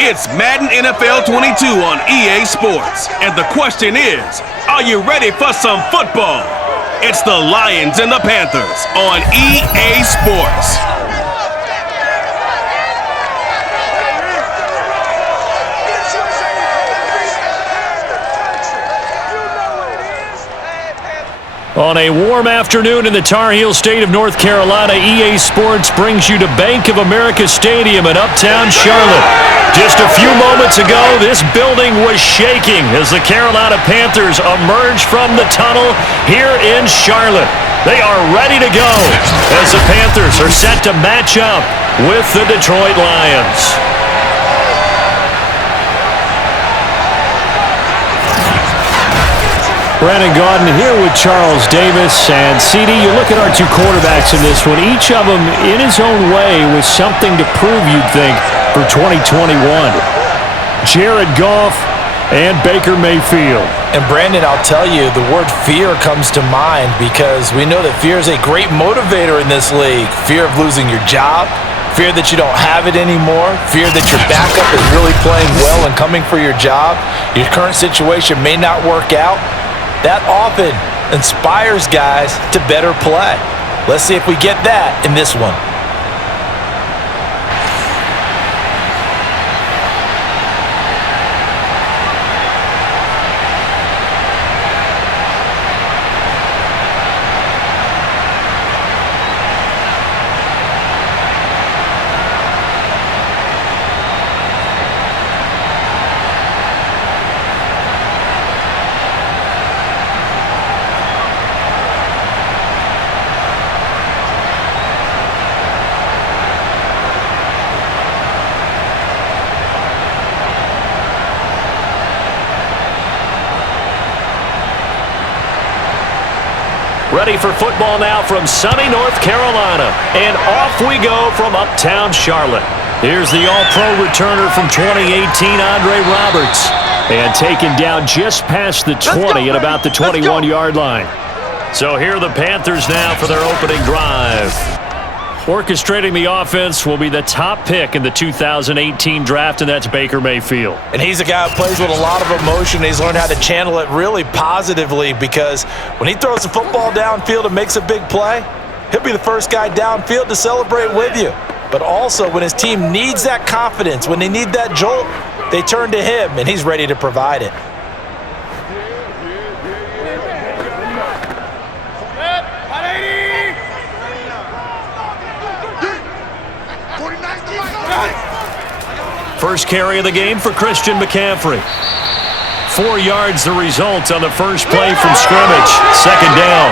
It's Madden NFL 22 on EA Sports. And the question is, are you ready for some football? It's the Lions and the Panthers on EA Sports. On a warm afternoon in the Tar Heel state of North Carolina, EA Sports brings you to Bank of America Stadium in uptown Charlotte. Just a few moments ago, this building was shaking as the Carolina Panthers emerged from the tunnel here in Charlotte. They are ready to go as the Panthers are set to match up with the Detroit Lions. Brandon Gaudin here with Charles Davis. And CD, you look at our two quarterbacks in this one, each of them in his own way with something to prove, you'd think, for 2021. Jared Goff and Baker Mayfield. And Brandon, I'll tell you, the word fear comes to mind because we know that fear is a great motivator in this league. Fear of losing your job, fear that you don't have it anymore, fear that your backup is really playing well and coming for your job. Your current situation may not work out. That often inspires guys to better play. Let's see if we get that in this one. Ready for football now from sunny North Carolina. And off we go from uptown Charlotte. Here's the all-pro returner from 2018, Andre Roberts. And taken down just past the 20 at about the 21-yard line. So here are the Panthers now for their opening drive. Orchestrating the offense will be the top pick in the 2018 draft, and that's Baker Mayfield. And he's a guy who plays with a lot of emotion. He's learned how to channel it really positively because when he throws the football downfield and makes a big play, he'll be the first guy downfield to celebrate with you. But also when his team needs that confidence, when they need that jolt, they turn to him, and he's ready to provide it. First carry of the game for Christian McCaffrey. 4 yards the result on the first play from scrimmage. Second down.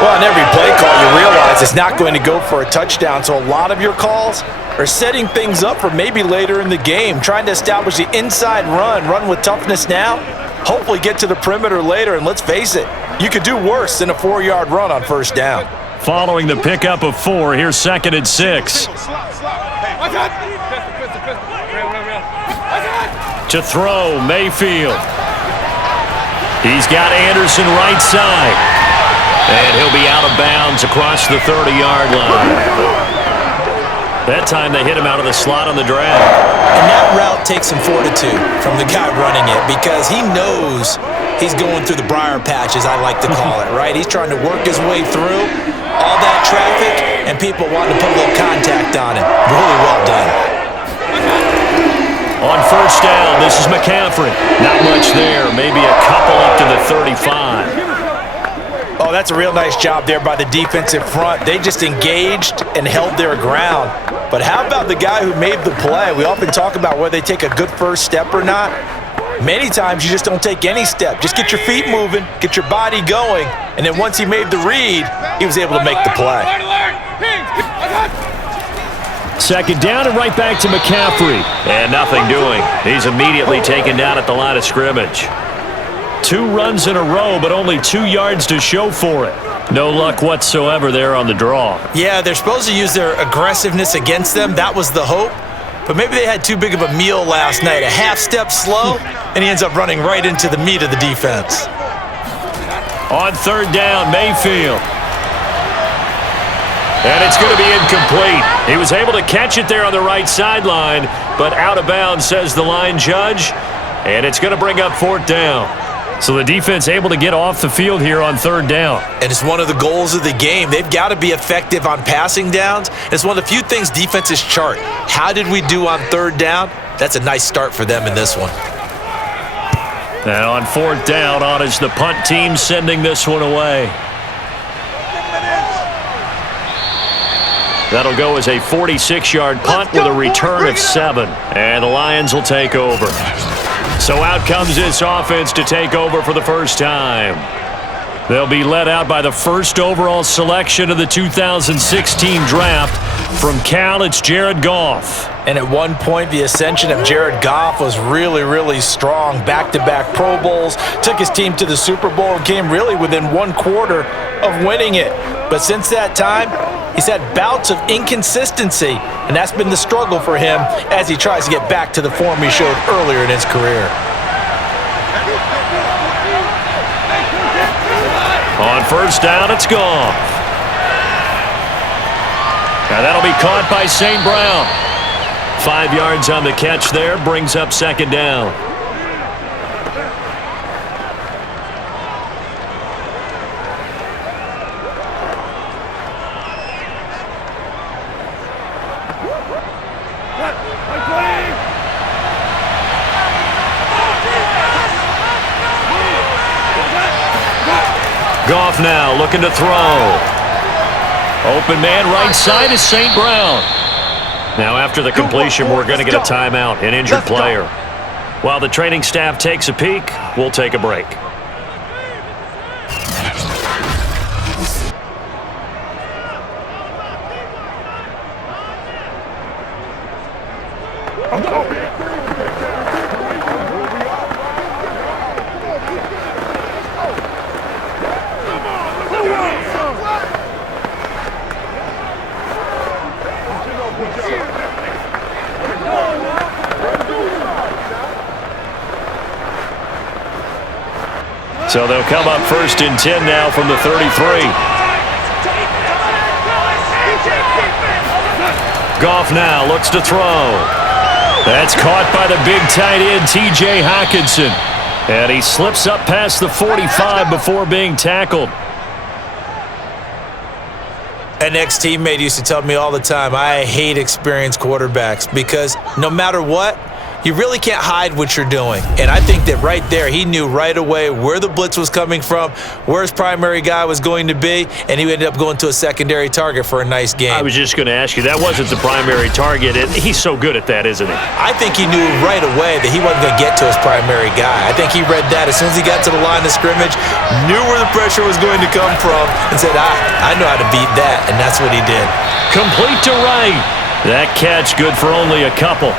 Well, on every play call, you realize it's not going to go for a touchdown, so a lot of your calls are setting things up for maybe later in the game, trying to establish the inside run with toughness now, hopefully get to the perimeter later, and let's face it, you could do worse than a 4-yard run on first down. Following the pickup of 4, here's 2nd and 6. To throw, Mayfield. He's got Anderson right side. And he'll be out of bounds across the 30-yard line. That time they hit him out of the slot on the drag. And that route takes some fortitude from the guy running it because he knows he's going through the briar patch, as I like to call it, right? He's trying to work his way through all that traffic and people wanting to put a little contact on him. Really well done. On first down, this is McCaffrey. Not much there, maybe a couple up to the 35. Oh, that's a real nice job there by the defensive front. They just engaged and held their ground. But how about the guy who made the play? We often talk about whether they take a good first step or not. Many times you just don't take any step. Just get your feet moving, get your body going, and then once he made the read, he was able to make the play. Second down and right back to McCaffrey. And nothing doing. He's immediately taken down at the line of scrimmage. 2 runs in a row, but only 2 yards to show for it. No luck whatsoever there on the draw. Yeah, they're supposed to use their aggressiveness against them. That was the hope. But maybe they had too big of a meal last night. A half step slow, and he ends up running right into the meat of the defense. On third down, Mayfield. And it's going to be incomplete. He was able to catch it there on the right sideline, but out of bounds, says the line judge. And it's going to bring up 4th down. So the defense able to get off the field here on 3rd down. And it's one of the goals of the game. They've got to be effective on passing downs. It's one of the few things defenses chart. How did we do on 3rd down? That's a nice start for them in this one. And on 4th down, on is the punt team sending this one away. That'll go as a 46-yard punt with a return of 7. And the Lions will take over. So out comes this offense to take over for the first time. They'll be led out by the first overall selection of the 2016 draft. From Cal, it's Jared Goff. And at one point, the ascension of Jared Goff was really, really strong. Back-to-back Pro Bowls, took his team to the Super Bowl and came really within 1 quarter of winning it. But since that time, he's had bouts of inconsistency, and that's been the struggle for him as he tries to get back to the form he showed earlier in his career. On 1st down, it's Goff. Now that'll be caught by St. Brown. 5 yards on the catch there, brings up 2nd down. Goff now looking to throw. Open man right side is St. Brown. Now after the completion, we're going to get a timeout, an injured player. While the training staff takes a peek, we'll take a break. So they'll come up 1st and 10 now from the 33. Goff now looks to throw. That's caught by the big tight end, T.J. Hockenson. And he slips up past the 45 before being tackled. An ex-teammate used to tell me all the time, I hate experienced quarterbacks because no matter what, you really can't hide what you're doing. And I think that right there, he knew right away where the blitz was coming from, where his primary guy was going to be, and he ended up going to a secondary target for a nice game. I was just going to ask you, that wasn't the primary target. He's so good at that, isn't he? I think he knew right away that he wasn't going to get to his primary guy. I think he read that as soon as he got to the line of scrimmage, knew where the pressure was going to come from, and said, I know how to beat that, and that's what he did. Complete to right. That catch good for only a couple.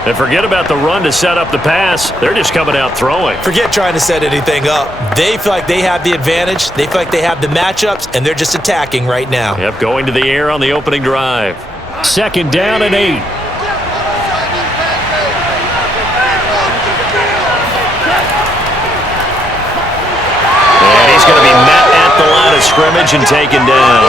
And forget about the run to set up the pass. They're just coming out throwing. Forget trying to set anything up. They feel like they have the advantage. They feel like they have the matchups, and they're just attacking right now. Yep, going to the air on the opening drive. 2nd down and 8. And he's going to be met at the line of scrimmage and taken down.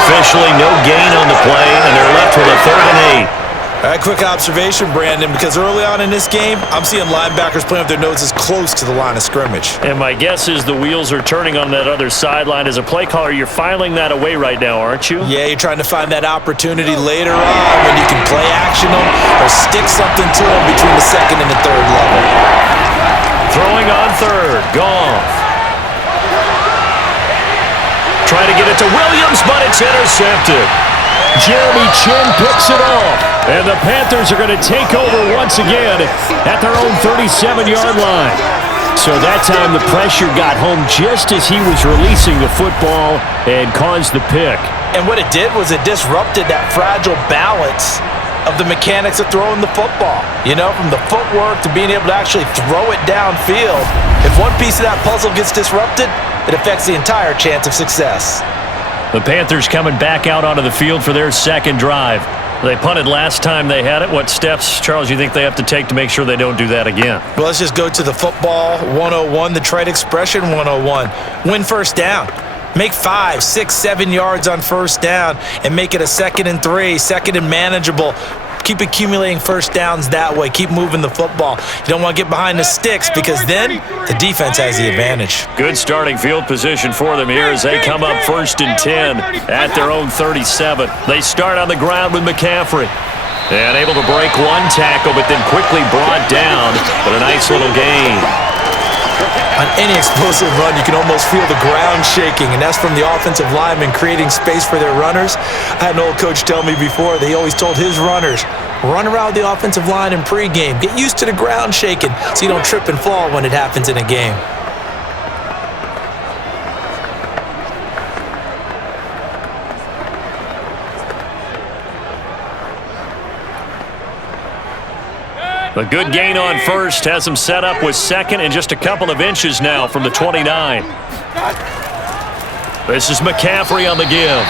Officially no gain on the play, and they're left with a 3rd and 8. All right, quick observation, Brandon, because early on in this game, I'm seeing linebackers playing with their noses close to the line of scrimmage. And my guess is the wheels are turning on that other sideline. As a play caller, you're filing that away right now, aren't you? Yeah, you're trying to find that opportunity later on when you can play action them or stick something to them between the 2nd and the 3rd level. Throwing on 3rd, Goff. Trying to get it to Williams, but it's intercepted. Jeremy Chin picks it off. And the Panthers are going to take over once again at their own 37-yard line. So that time the pressure got home just as he was releasing the football and caused the pick. And what it did was it disrupted that fragile balance of the mechanics of throwing the football. You know, from the footwork to being able to actually throw it downfield. If one piece of that puzzle gets disrupted, it affects the entire chance of success. The Panthers coming back out onto the field for their 2nd drive. They punted last time they had it. What steps, Charles, you think they have to take to make sure they don't do that again? Well, let's just go to the football 101, the trade expression 101. Win 1st down. Make 5, 6, 7 yards on first down and make it a 2nd and 3, 2nd and manageable. Keep accumulating first downs that way. Keep moving the football. You don't want to get behind the sticks because then the defense has the advantage. Good starting field position for them here as they come up 1st and 10 at their own 37. They start on the ground with McCaffrey. And able to break one tackle, but then quickly brought down. But a nice little gain. On any explosive run, you can almost feel the ground shaking, and that's from the offensive linemen creating space for their runners. I had an old coach tell me before, they always told his runners, run around the offensive line in pregame. Get used to the ground shaking so you don't trip and fall when it happens in a game. A good gain on first has him set up with 2nd and just a couple of inches now from the 29. This is McCaffrey on the give.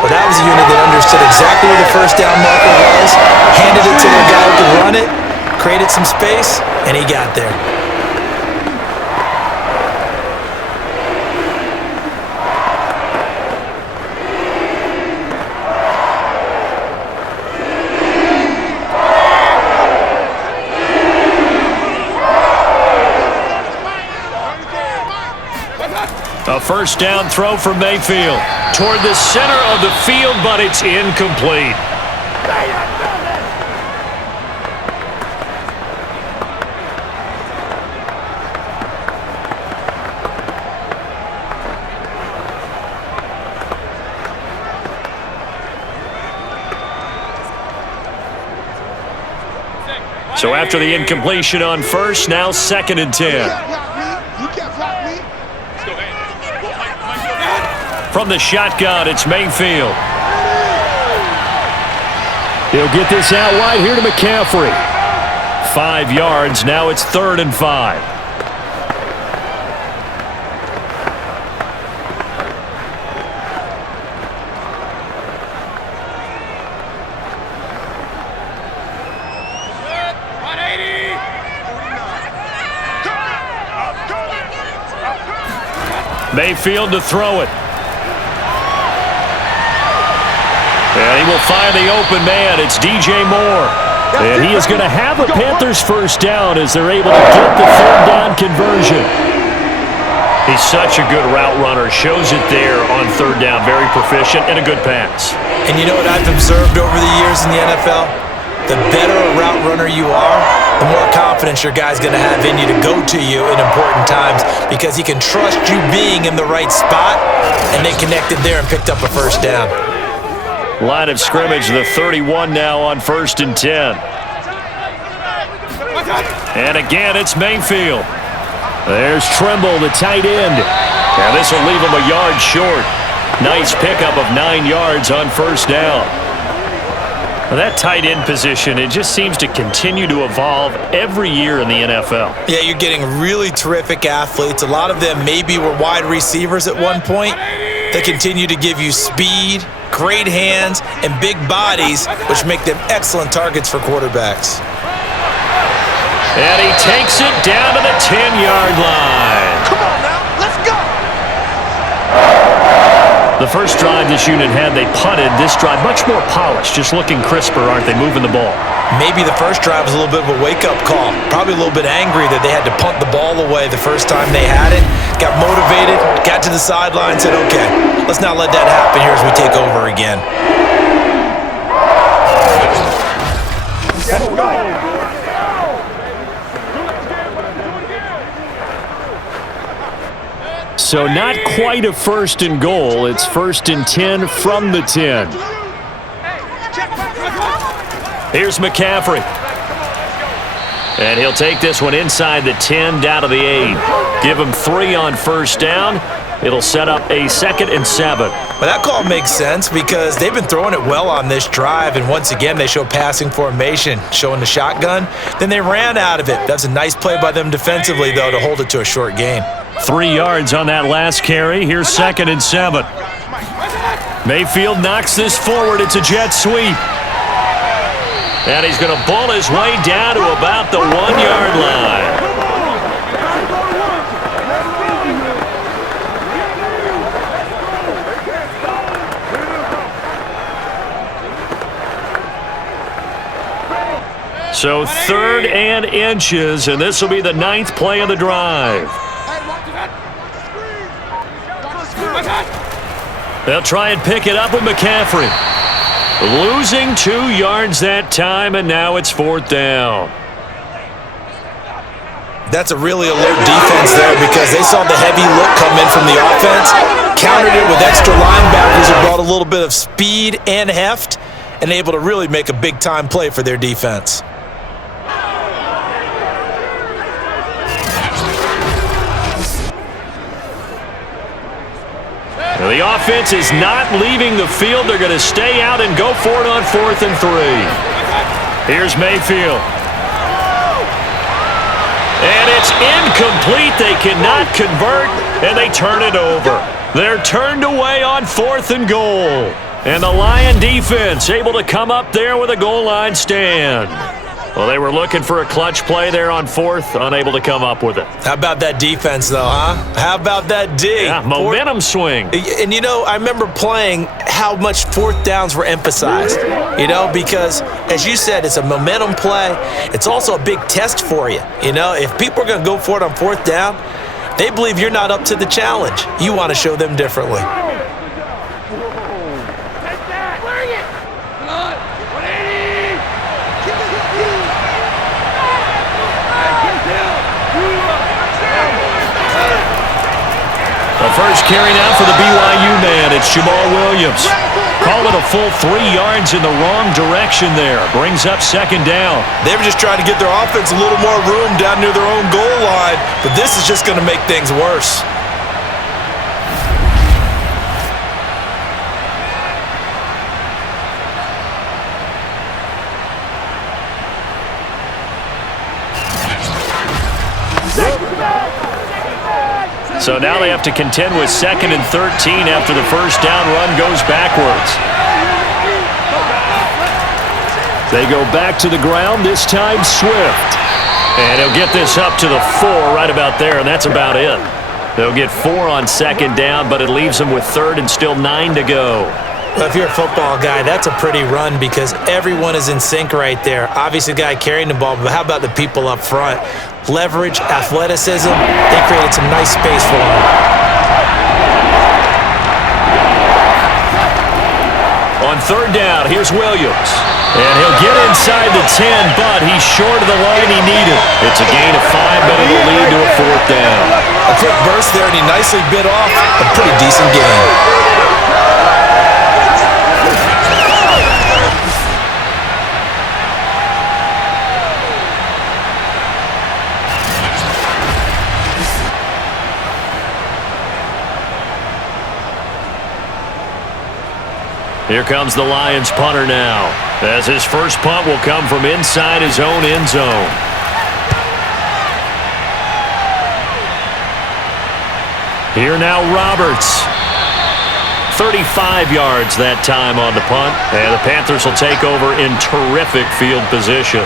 Well, that was a unit that understood exactly where the first down marker was, handed it to the guy who could run it, created some space, and he got there. A first down throw from Mayfield toward the center of the field, but it's incomplete. So after the incompletion on first, now 2nd and 10. From the shotgun, it's Mayfield. He'll get this out wide here to McCaffrey. 5 yards, now it's 3rd and 5. Mayfield to throw it. And he will find the open man. It's DJ Moore. And he is going to have a Panthers first down as they're able to get the 3rd down conversion. He's such a good route runner. Shows it there on 3rd down. Very proficient and a good pass. And you know what I've observed over the years in the NFL? The better a route runner you are, the more confidence your guy's going to have in you to go to you in important times because he can trust you being in the right spot, and they connected there and picked up a first down. Line of scrimmage, the 31 now on 1st and 10. And again, it's Mayfield. There's Trimble, the tight end. And this will leave him a yard short. Nice pickup of 9 yards on first down. Well, that tight end position, it just seems to continue to evolve every year in the NFL. Yeah, you're getting really terrific athletes. A lot of them maybe were wide receivers at one point. They continue to give you speed, great hands, and big bodies, which make them excellent targets for quarterbacks. And he takes it down to the 10-yard line. Come on now, let's go! The first drive this unit had, they punted. This drive, much more polished, just looking crisper, aren't they, moving the ball? Maybe the first drive was a little bit of a wake-up call. Probably a little bit angry that they had to punt the ball away the first time they had it. Got motivated, got to the sideline, said, okay, let's not let that happen here as we take over again. So not quite a 1st and goal. It's 1st and 10 from the 10. Here's McCaffrey. And he'll take this one inside the 10 down to the 8. Give him 3 on first down. It'll set up a 2nd and 7. Well, that call makes sense because they've been throwing it well on this drive, and once again, they show passing formation, showing the shotgun. Then they ran out of it. That's a nice play by them defensively, though, to hold it to a short gain. 3 yards on that last carry. Here's 2nd and 7. Mayfield knocks this forward. It's a jet sweep. And he's going to ball his way down to about the 1-yard line. So 3rd and inches, and this will be the 9th play of the drive. They'll try and pick it up with McCaffrey. Losing 2 yards that time, and now it's 4th down. That's a really alert defense there because they saw the heavy look come in from the offense, countered it with extra linebackers who brought a little bit of speed and heft, and able to really make a big-time play for their defense. Well, the offense is not leaving the field. They're going to stay out and go for it on 4th and 3. Here's Mayfield. And it's incomplete. They cannot convert, and they turn it over. They're turned away on 4th and goal. And the Lion defense able to come up there with a goal line stand. Well, they were looking for a clutch play there on 4th, unable to come up with it. How about that defense, though, huh? How about that D? Yeah, momentum swing. And, you know, I remember playing how much 4th downs were emphasized, you know, because, as you said, it's a momentum play. It's also a big test for you. You know, if people are going to go for it on 4th down, they believe you're not up to the challenge. You want to show them differently. First carry now for the BYU man. It's Jamal Williams. Call it a full 3 yards in the wrong direction there. Brings up 2nd down. They were just trying to get their offense a little more room down near their own goal line, but this is just going to make things worse. So now they have to contend with 2nd and 13 after the first down run goes backwards. They go back to the ground, this time Swift. And he'll get this up to the 4 right about there, and that's about it. They'll get 4 on 2nd down, but it leaves them with 3rd and still 9 to go. Well, if you're a football guy, that's a pretty run because everyone is in sync right there. Obviously, the guy carrying the ball, but how about the people up front? Leverage, athleticism, they created some nice space for him. On 3rd down, here's Williams. And he'll get inside the 10, but he's short of the line he needed. It's a gain of 5, but it'll lead to a 4th down. A quick burst there, and he nicely bit off a pretty decent gain. Here comes the Lions punter now, as his first punt will come from inside his own end zone. Here now Roberts. 35 yards that time on the punt, and the Panthers will take over in terrific field position.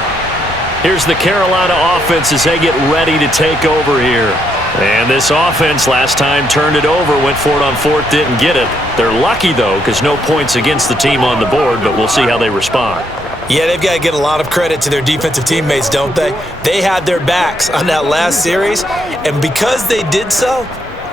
Here's the Carolina offense as they get ready to take over here. And this offense last time turned it over, went for it on 4th, didn't get it. They're lucky, though, because no points against the team on the board, but we'll see how they respond. Yeah, they've got to get a lot of credit to their defensive teammates, don't they? They had their backs on that last series, and because they did so,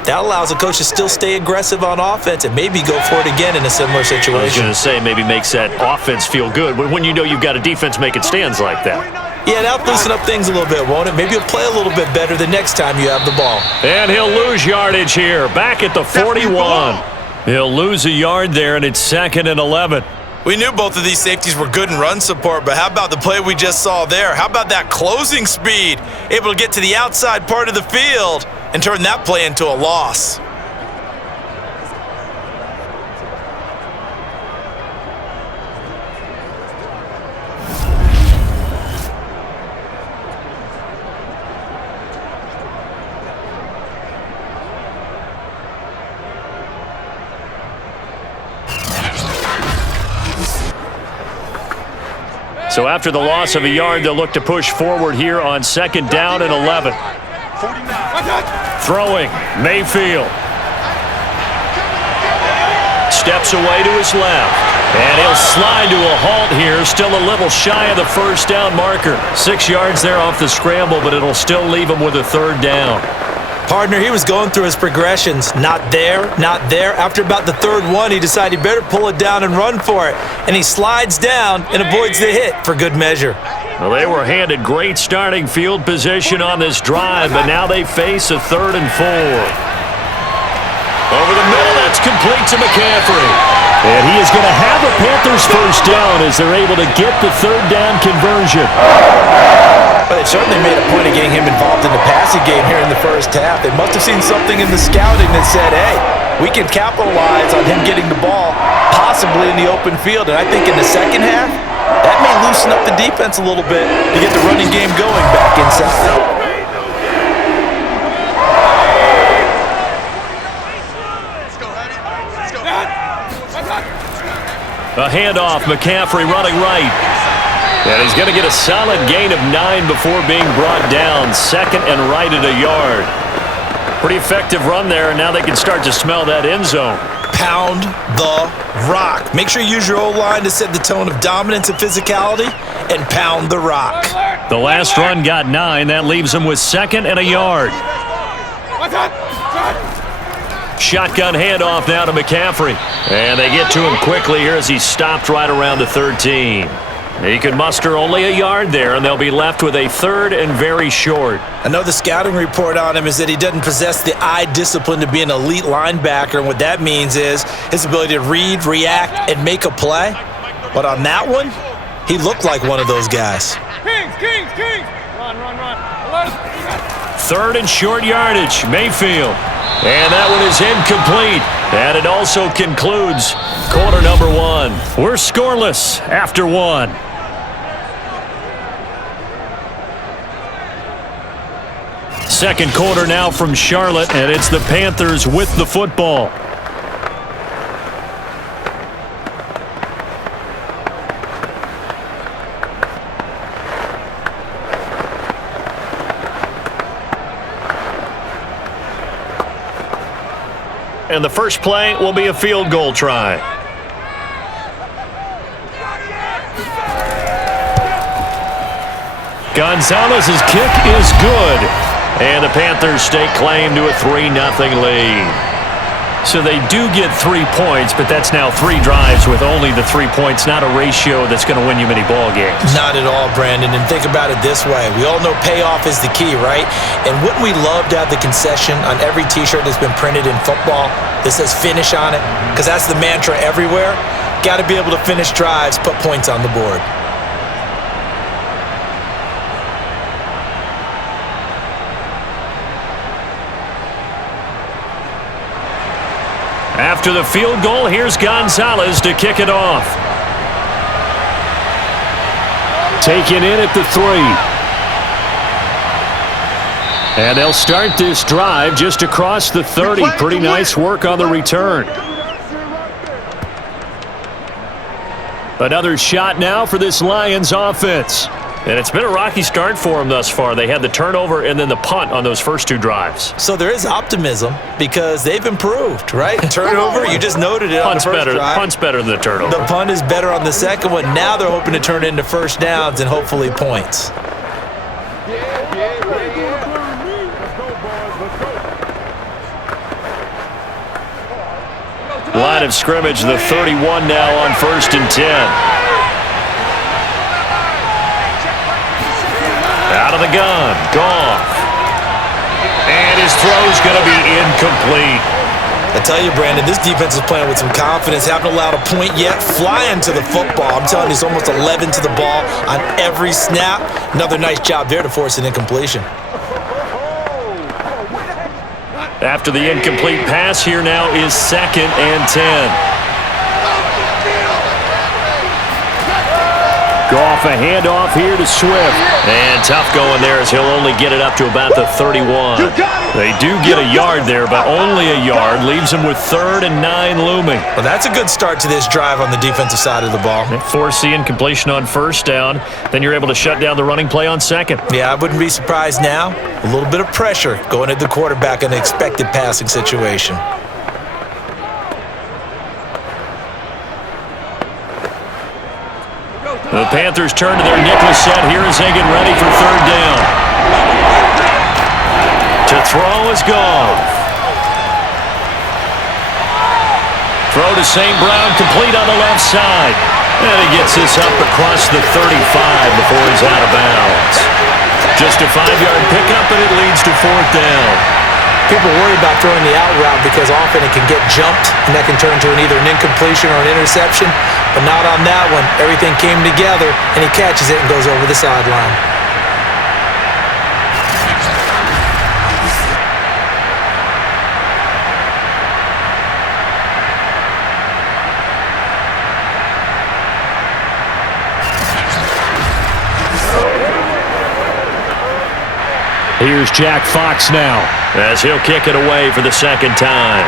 that allows the coach to still stay aggressive on offense and maybe go for it again in a similar situation. I was going to say maybe makes that offense feel good, but when you know you've got a defense making stands like that. Yeah, that'll loosen up things a little bit, won't it? Maybe you'll play a little bit better the next time you have the ball. And he'll lose yardage here, back at the 41. He'll lose a yard there, and it's 2nd and 11. We knew both of these safeties were good in run support, but how about the play we just saw there? How about that closing speed? Able to get to the outside part of the field and turn that play into a loss. So after the loss of a yard, they'll look to push forward here on 2nd down and 11. Throwing, Mayfield. Steps away to his left. And he'll slide to a halt here, still a little shy of the first down marker. 6 yards there off the scramble, but it'll still leave him with a third down. Partner, he was going through his progressions. Not there, not there. After about the third one, he decided he better pull it down and run for it. And he slides down and avoids the hit for good measure. Well, they were handed great starting field position on this drive, but now they face a 3rd and 4. Over the middle, that's complete to McCaffrey. And he is going to have a Panthers first down as they're able to get the third down conversion. But they certainly made a point of getting him involved in the passing game here in the first half. They must have seen something in the scouting that said, hey, we can capitalize on him getting the ball, possibly in the open field. And I think in the second half, that may loosen up the defense a little bit to get the running game going back inside. A handoff, McCaffrey running right. And he's going to get a solid gain of 9 before being brought down. 2nd and right at a yard. Pretty effective run there, and now they can start to smell that end zone. Pound the rock. Make sure you use your O-line to set the tone of dominance and physicality, and pound the rock. The last run got 9. That leaves him with 2nd and a yard. Shotgun handoff now to McCaffrey. And they get to him quickly here as he stopped right around the 13. He can muster only a yard there, and they'll be left with a 3rd and very short. I know the scouting report on him is that he doesn't possess the eye discipline to be an elite linebacker, and what that means is his ability to read, react, and make a play. But on that one, he looked like one of those guys. Kings! Run. 3rd and short yardage, Mayfield. And that one is incomplete. And it also concludes quarter number 1. We're scoreless after 1. Second quarter now from Charlotte, and it's the Panthers with the football. And the first play will be a field goal try. Gonzalez's kick is good. And the Panthers stake claim to a 3-0 lead. So they do get 3 points, but that's now 3 drives with only the 3 points, not a ratio that's going to win you many ball games. Not at all, Brandon. And think about it this way. We all know payoff is the key, right? And wouldn't we love to have the concession on every T-shirt that's been printed in football that says finish on it? Because that's the mantra everywhere. Got to be able to finish drives, put points on the board. After the field goal, here's Gonzalez to kick it off. Taken in at the 3. And they'll start this drive just across the 30. Pretty nice work on the return. Another shot now for this Lions offense. And it's been a rocky start for them thus far. They had the turnover and then the punt on those first 2 drives. So there is optimism because they've improved, right? Turnover, you just noted it on the first drive. Punt's better than the turnover. The punt is better on the second one. Now they're hoping to turn it into first downs and hopefully points. Line of scrimmage, the 31 now on 1st and 10. Out of the gun, Goff. And his throw's going to be incomplete. I tell you, Brandon, this defense is playing with some confidence. Haven't allowed a point yet. Flying to the football. I'm telling you, it's almost 11 to the ball on every snap. Another nice job there to force an incompletion. After the incomplete pass, here now is 2nd and 10. Goff, a handoff here to Swift. And tough going there as he'll only get it up to about the 31. They do get a yard there, but only a yard. Leaves them with 3rd and 9 looming. Well, that's a good start to this drive on the defensive side of the ball. Force the incompletion on 1st down. Then you're able to shut down the running play on 2nd. Yeah, I wouldn't be surprised now. A little bit of pressure going at the quarterback in an expected passing situation. The Panthers turn to their nickel set here as they get ready for third down. To throw is gone. Throw to St. Brown, complete on the left side. And he gets this up across the 35 before he's out of bounds. Just a 5-yard pickup, and it leads to fourth down. People worry about throwing the out route because often it can get jumped, and that can turn into either an incompletion or an interception. But not on that one. Everything came together, and he catches it and goes over the sideline. Here's Jack Fox now, as he'll kick it away for the second time.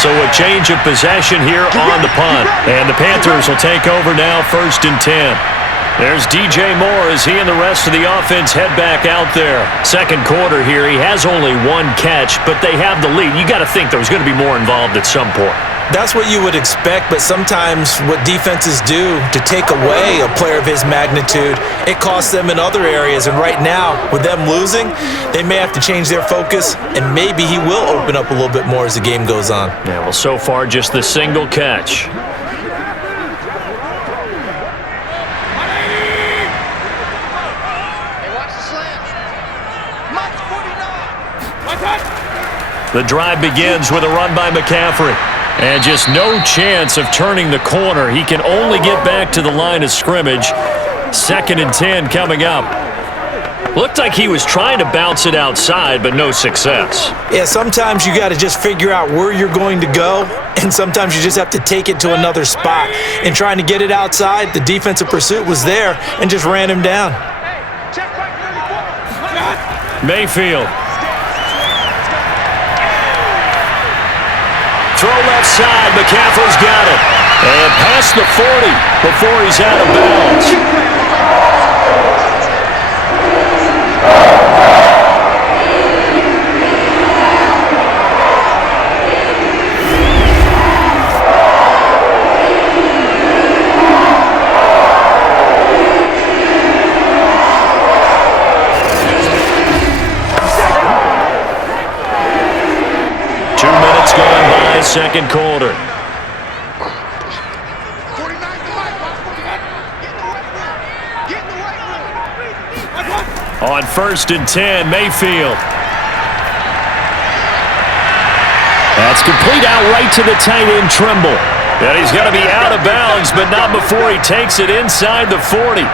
So a change of possession here on the punt. And the Panthers will take over now, 1st and 10. There's DJ Moore as he and the rest of the offense head back out there. Second quarter here, he has only one catch, but they have the lead. You got to think there's going to be more involved at some point. That's what you would expect, but sometimes what defenses do to take away a player of his magnitude, it costs them in other areas. And right now, with them losing, they may have to change their focus, and maybe he will open up a little bit more as the game goes on. Yeah, well, so far, just the single catch. The drive begins with a run by McCaffrey. And just no chance of turning the corner. He can only get back to the line of scrimmage. 2nd and 10 coming up. Looked like he was trying to bounce it outside, but no success. Yeah, sometimes you got to just figure out where you're going to go, and sometimes you just have to take it to another spot. And trying to get it outside, the defensive pursuit was there and just ran him down. Mayfield. Throw left side, McCaffrey's got it. And past the 40 before he's out of bounds. Second quarter. On 1st and 10, Mayfield. That's complete out right to the tight end, Trimble. And he's going to be out of bounds, but not before he takes it inside the 40.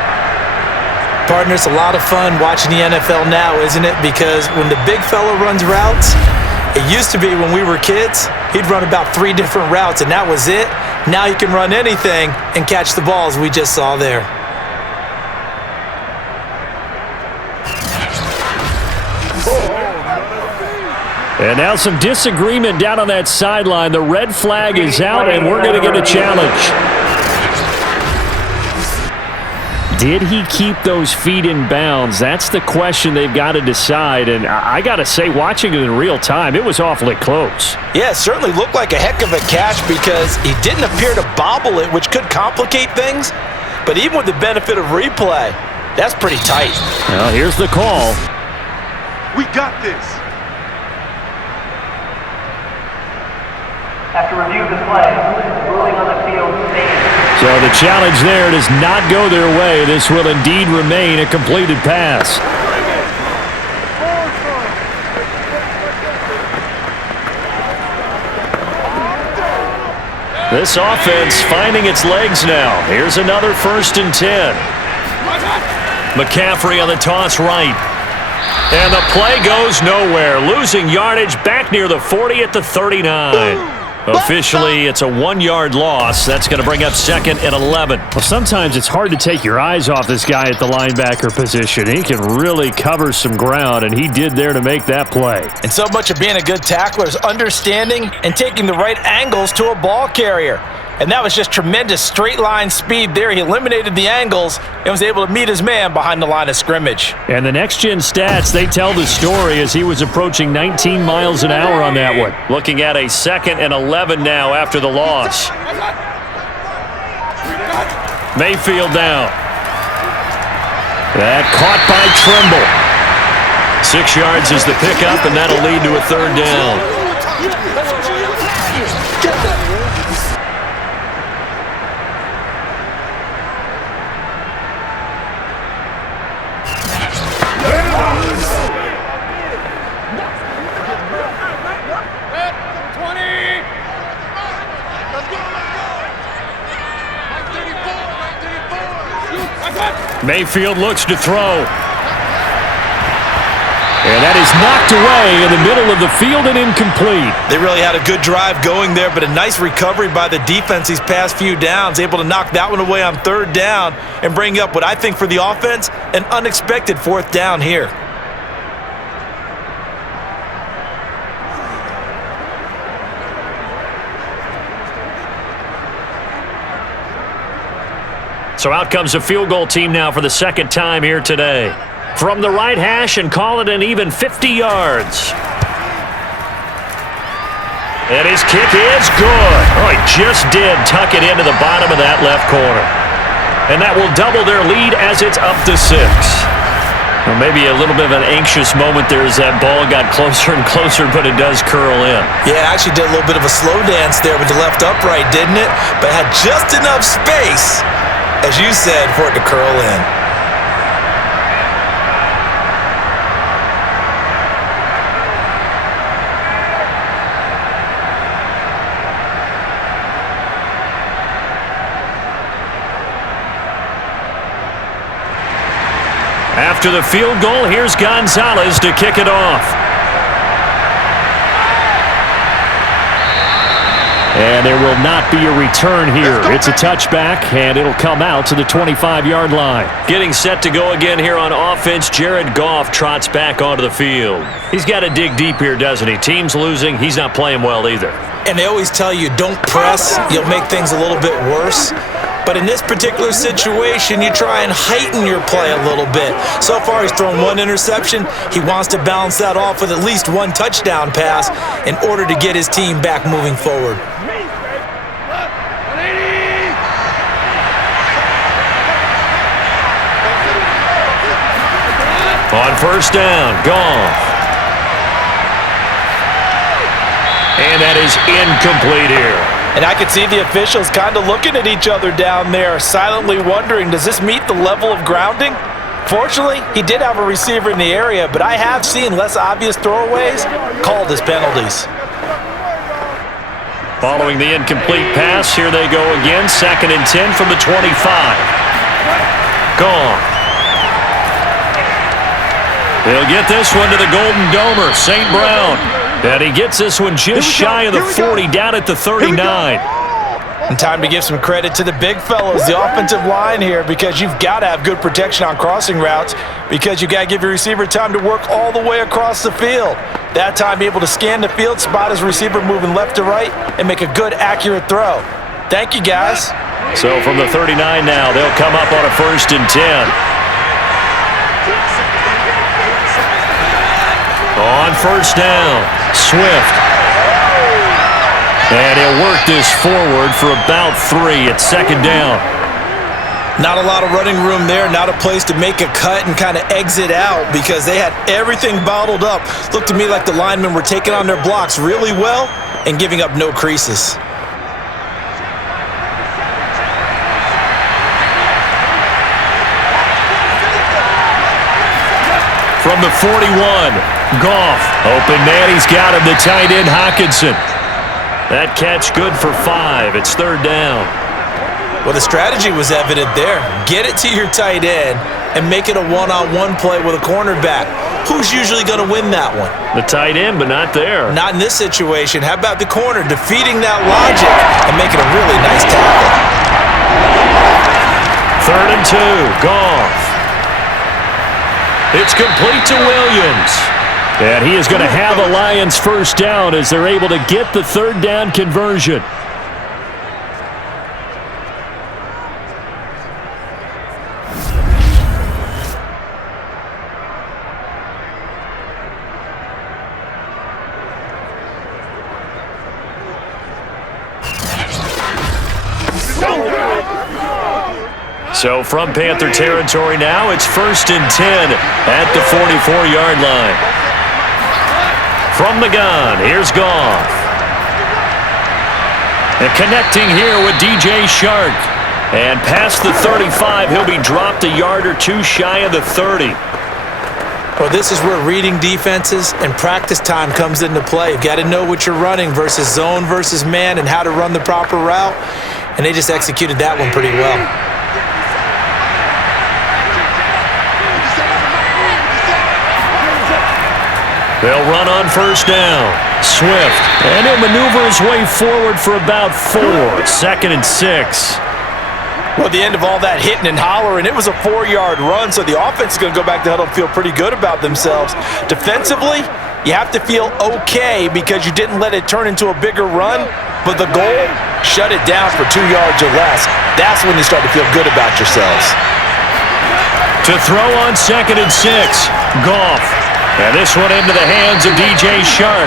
Partner, it's a lot of fun watching the NFL now, isn't it? Because when the big fella runs routes, it used to be when we were kids, he'd run about 3 different routes, and that was it. Now you can run anything and catch the balls we just saw there. And now some disagreement down on that sideline. The red flag is out, and we're going to get a challenge. Did he keep those feet in bounds? That's the question they've got to decide. And I got to say, watching it in real time, it was awfully close. Yeah, it certainly looked like a heck of a catch because he didn't appear to bobble it, which could complicate things. But even with the benefit of replay, that's pretty tight. Well, here's the call. We got this. After review of the play, ruling on the field stands. So the challenge there does not go their way. This will indeed remain a completed pass. This offense finding its legs now. Here's another 1st and 10. McCaffrey on the toss right. And the play goes nowhere. Losing yardage back near the 40 at the 39. Officially, it's a 1-yard loss. That's going to bring up 2nd and 11. Well, sometimes it's hard to take your eyes off this guy at the linebacker position. He can really cover some ground, and he did there to make that play. And so much of being a good tackler is understanding and taking the right angles to a ball carrier. And that was just tremendous straight line speed there. He eliminated the angles and was able to meet his man behind the line of scrimmage. And the next-gen stats, they tell the story as he was approaching 19 miles an hour on that one. Looking at a 2nd and 11 now after the loss. Mayfield down. That caught by Trimble. 6 yards is the pickup, and that'll lead to a 3rd down. Mayfield looks to throw. And that is knocked away in the middle of the field and incomplete. They really had a good drive going there, but a nice recovery by the defense these past few downs, able to knock that one away on 3rd down and bring up what I think for the offense, an unexpected 4th down here. So out comes a field goal team now for the 2nd time here today. From the right hash and call it an even 50 yards. And his kick is good. Oh, he just did tuck it into the bottom of that left corner. And that will double their lead as it's up to 6. Well, maybe a little bit of an anxious moment there as that ball got closer and closer, but it does curl in. Yeah, actually did a little bit of a slow dance there with the left upright, didn't it? But had just enough space, as you said, for it to curl in. After the field goal, here's Gonzalez to kick it off. And there will not be a return here. It's a touchback, and it'll come out to the 25-yard line. Getting set to go again here on offense, Jared Goff trots back onto the field. He's got to dig deep here, doesn't he? Team's losing. He's not playing well either. And they always tell you, don't press. You'll make things a little bit worse. But in this particular situation, you try and heighten your play a little bit. So far, he's thrown 1 interception. He wants to balance that off with at least 1 touchdown pass in order to get his team back moving forward. On 1st down, Goff. And that is incomplete here. And I could see the officials kind of looking at each other down there, silently wondering, does this meet the level of grounding? Fortunately, he did have a receiver in the area, but I have seen less obvious throwaways called as penalties. Following the incomplete pass, here they go again. 2nd and 10 from the 25. Goff. He'll get this one to the Golden Domer, St. Brown. And he gets this one just shy of the 40, down at the 39. And time to give some credit to the big fellows, the offensive line here, because you've got to have good protection on crossing routes, because you've got to give your receiver time to work all the way across the field. That time, be able to scan the field, spot his receiver moving left to right, and make a good, accurate throw. Thank you, guys. So from the 39 now, they'll come up on a 1st and 10. On 1st down, Swift. And he'll work this forward for about 3 at 2nd down. Not a lot of running room there, not a place to make a cut and kind of exit out because they had everything bottled up. Looked to me like the linemen were taking on their blocks really well and giving up no creases. From the 41, Goff. Open man, he's got him, the tight end, Hockenson. That catch good for 5. It's 3rd down. Well, the strategy was evident there. Get it to your tight end and make it a one-on-one play with a cornerback. Who's usually going to win that one? The tight end, but not there. Not in this situation. How about the corner defeating that logic and making a really nice tackle? 3rd and 2, Goff. It's complete to Williams. And he is going to have a Lions 1st down as they're able to get the 3rd down conversion. So from Panther territory now, it's 1st and 10 at the 44-yard line. From the gun, here's Goff. And connecting here with DJ Shark. And past the 35, he'll be dropped a yard or two shy of the 30. Well, this is where reading defenses and practice time comes into play. You've got to know what you're running versus zone versus man and how to run the proper route. And they just executed that one pretty well. They'll run on 1st down. Swift. And he'll maneuver his way forward for about 4. 2nd and 6. Well, at the end of all that hitting and hollering, it was a 4-yard run, so the offense is going to go back to huddle and feel pretty good about themselves. Defensively, you have to feel okay because you didn't let it turn into a bigger run, but the goal, shut it down for 2 yards or less. That's when you start to feel good about yourselves. To throw on 2nd and 6, Goff. And this one into the hands of DJ Shark.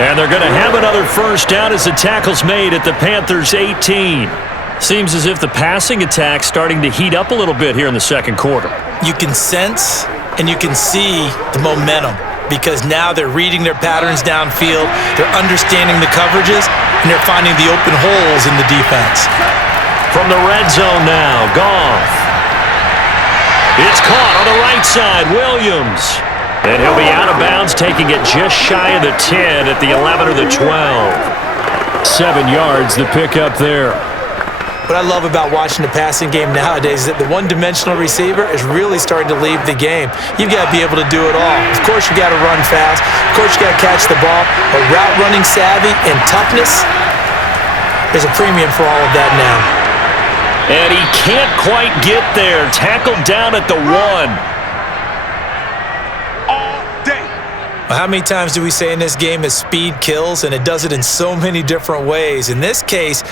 And they're going to have another 1st down as the tackle's made at the Panthers' 18. Seems as if the passing attack's starting to heat up a little bit here in the 2nd quarter. You can sense and you can see the momentum because now they're reading their patterns downfield, they're understanding the coverages, and they're finding the open holes in the defense. From the red zone now, Goff. It's caught on the right side, Williams. And he'll be out of bounds, taking it just shy of the 10 at the 11 or the 12. 7 yards the pickup there. What I love about watching the passing game nowadays is that the one-dimensional receiver is really starting to leave the game. You've got to be able to do it all. Of course, you got to run fast. Of course, you got to catch the ball. But route running savvy and toughness, there's a premium for all of that now. And he can't quite get there. Tackled down at the 1. Well, how many times do we say in this game that speed kills, and it does it in so many different ways? In this case,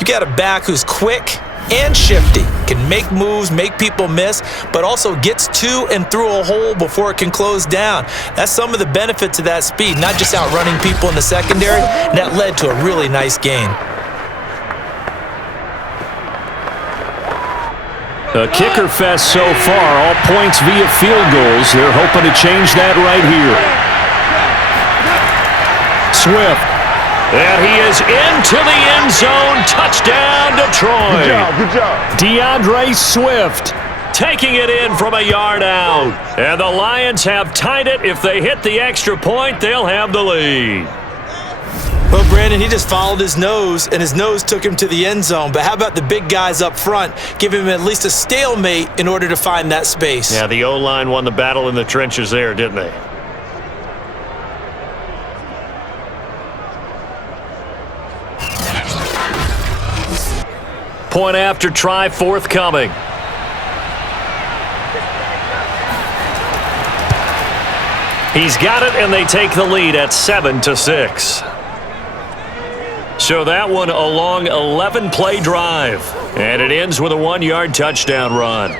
you got a back who's quick and shifty, can make moves, make people miss, but also gets to and through a hole before it can close down. That's some of the benefits of that speed, not just outrunning people in the secondary, and that led to a really nice gain. A kicker fest so far, all points via field goals. They're hoping to change that right here. Swift. And he is into the end zone. Touchdown, Detroit. Good job. DeAndre Swift taking it in from a yard out. And the Lions have tied it. If they hit the extra point, they'll have the lead. Well, Brandon, he just followed his nose, and his nose took him to the end zone. But how about the big guys up front? Give him at least a stalemate in order to find that space. Yeah, the O-line won the battle in the trenches there, didn't they? Point after try forthcoming. He's got it, and they take the lead at 7-6. So that one a long 11-play drive, and it ends with a 1-yard touchdown run.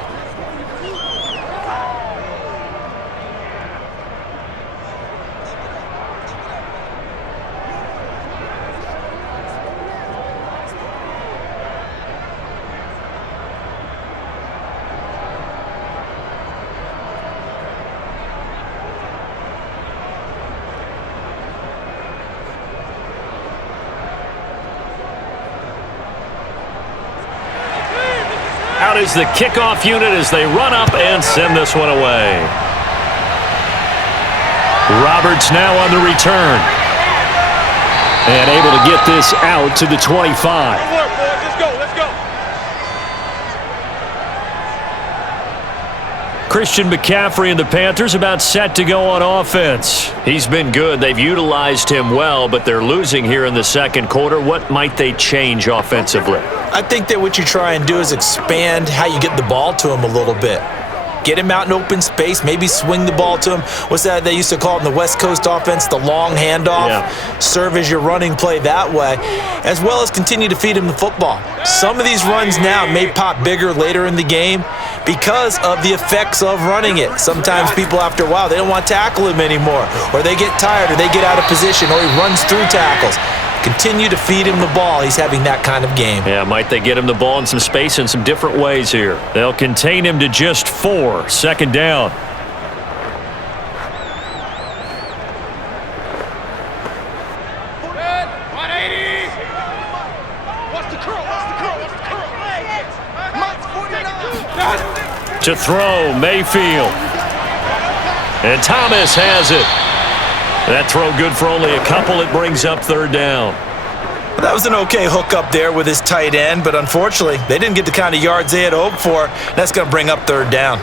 Out is the kickoff unit as they run up and send this one away. Roberts now on the return. And able to get this out to the 25. Let's go. Christian McCaffrey and the Panthers about set to go on offense. He's been good. They've utilized him well, but they're losing here in the 2nd quarter. What might they change offensively? I think that what you try and do is expand how you get the ball to him a little bit. Get him out in open space, maybe swing the ball to him. What's that they used to call it in the West Coast offense, the long handoff? Yeah. Serve as your running play that way, as well as continue to feed him the football. Some of these runs now may pop bigger later in the game because of the effects of running it. Sometimes people, after a while, they don't want to tackle him anymore, or they get tired, or they get out of position, or he runs through tackles. Continue to feed him the ball. He's having that kind of game. Yeah, might they get him the ball in some space in some different ways here. They'll contain him to just 4. 2nd down. To throw, Mayfield. And Thomas has it. That throw good for only a couple. It brings up 3rd down. That was an okay hook up there with his tight end, but unfortunately, they didn't get the kind of yards they had hoped for. That's going to bring up 3rd down.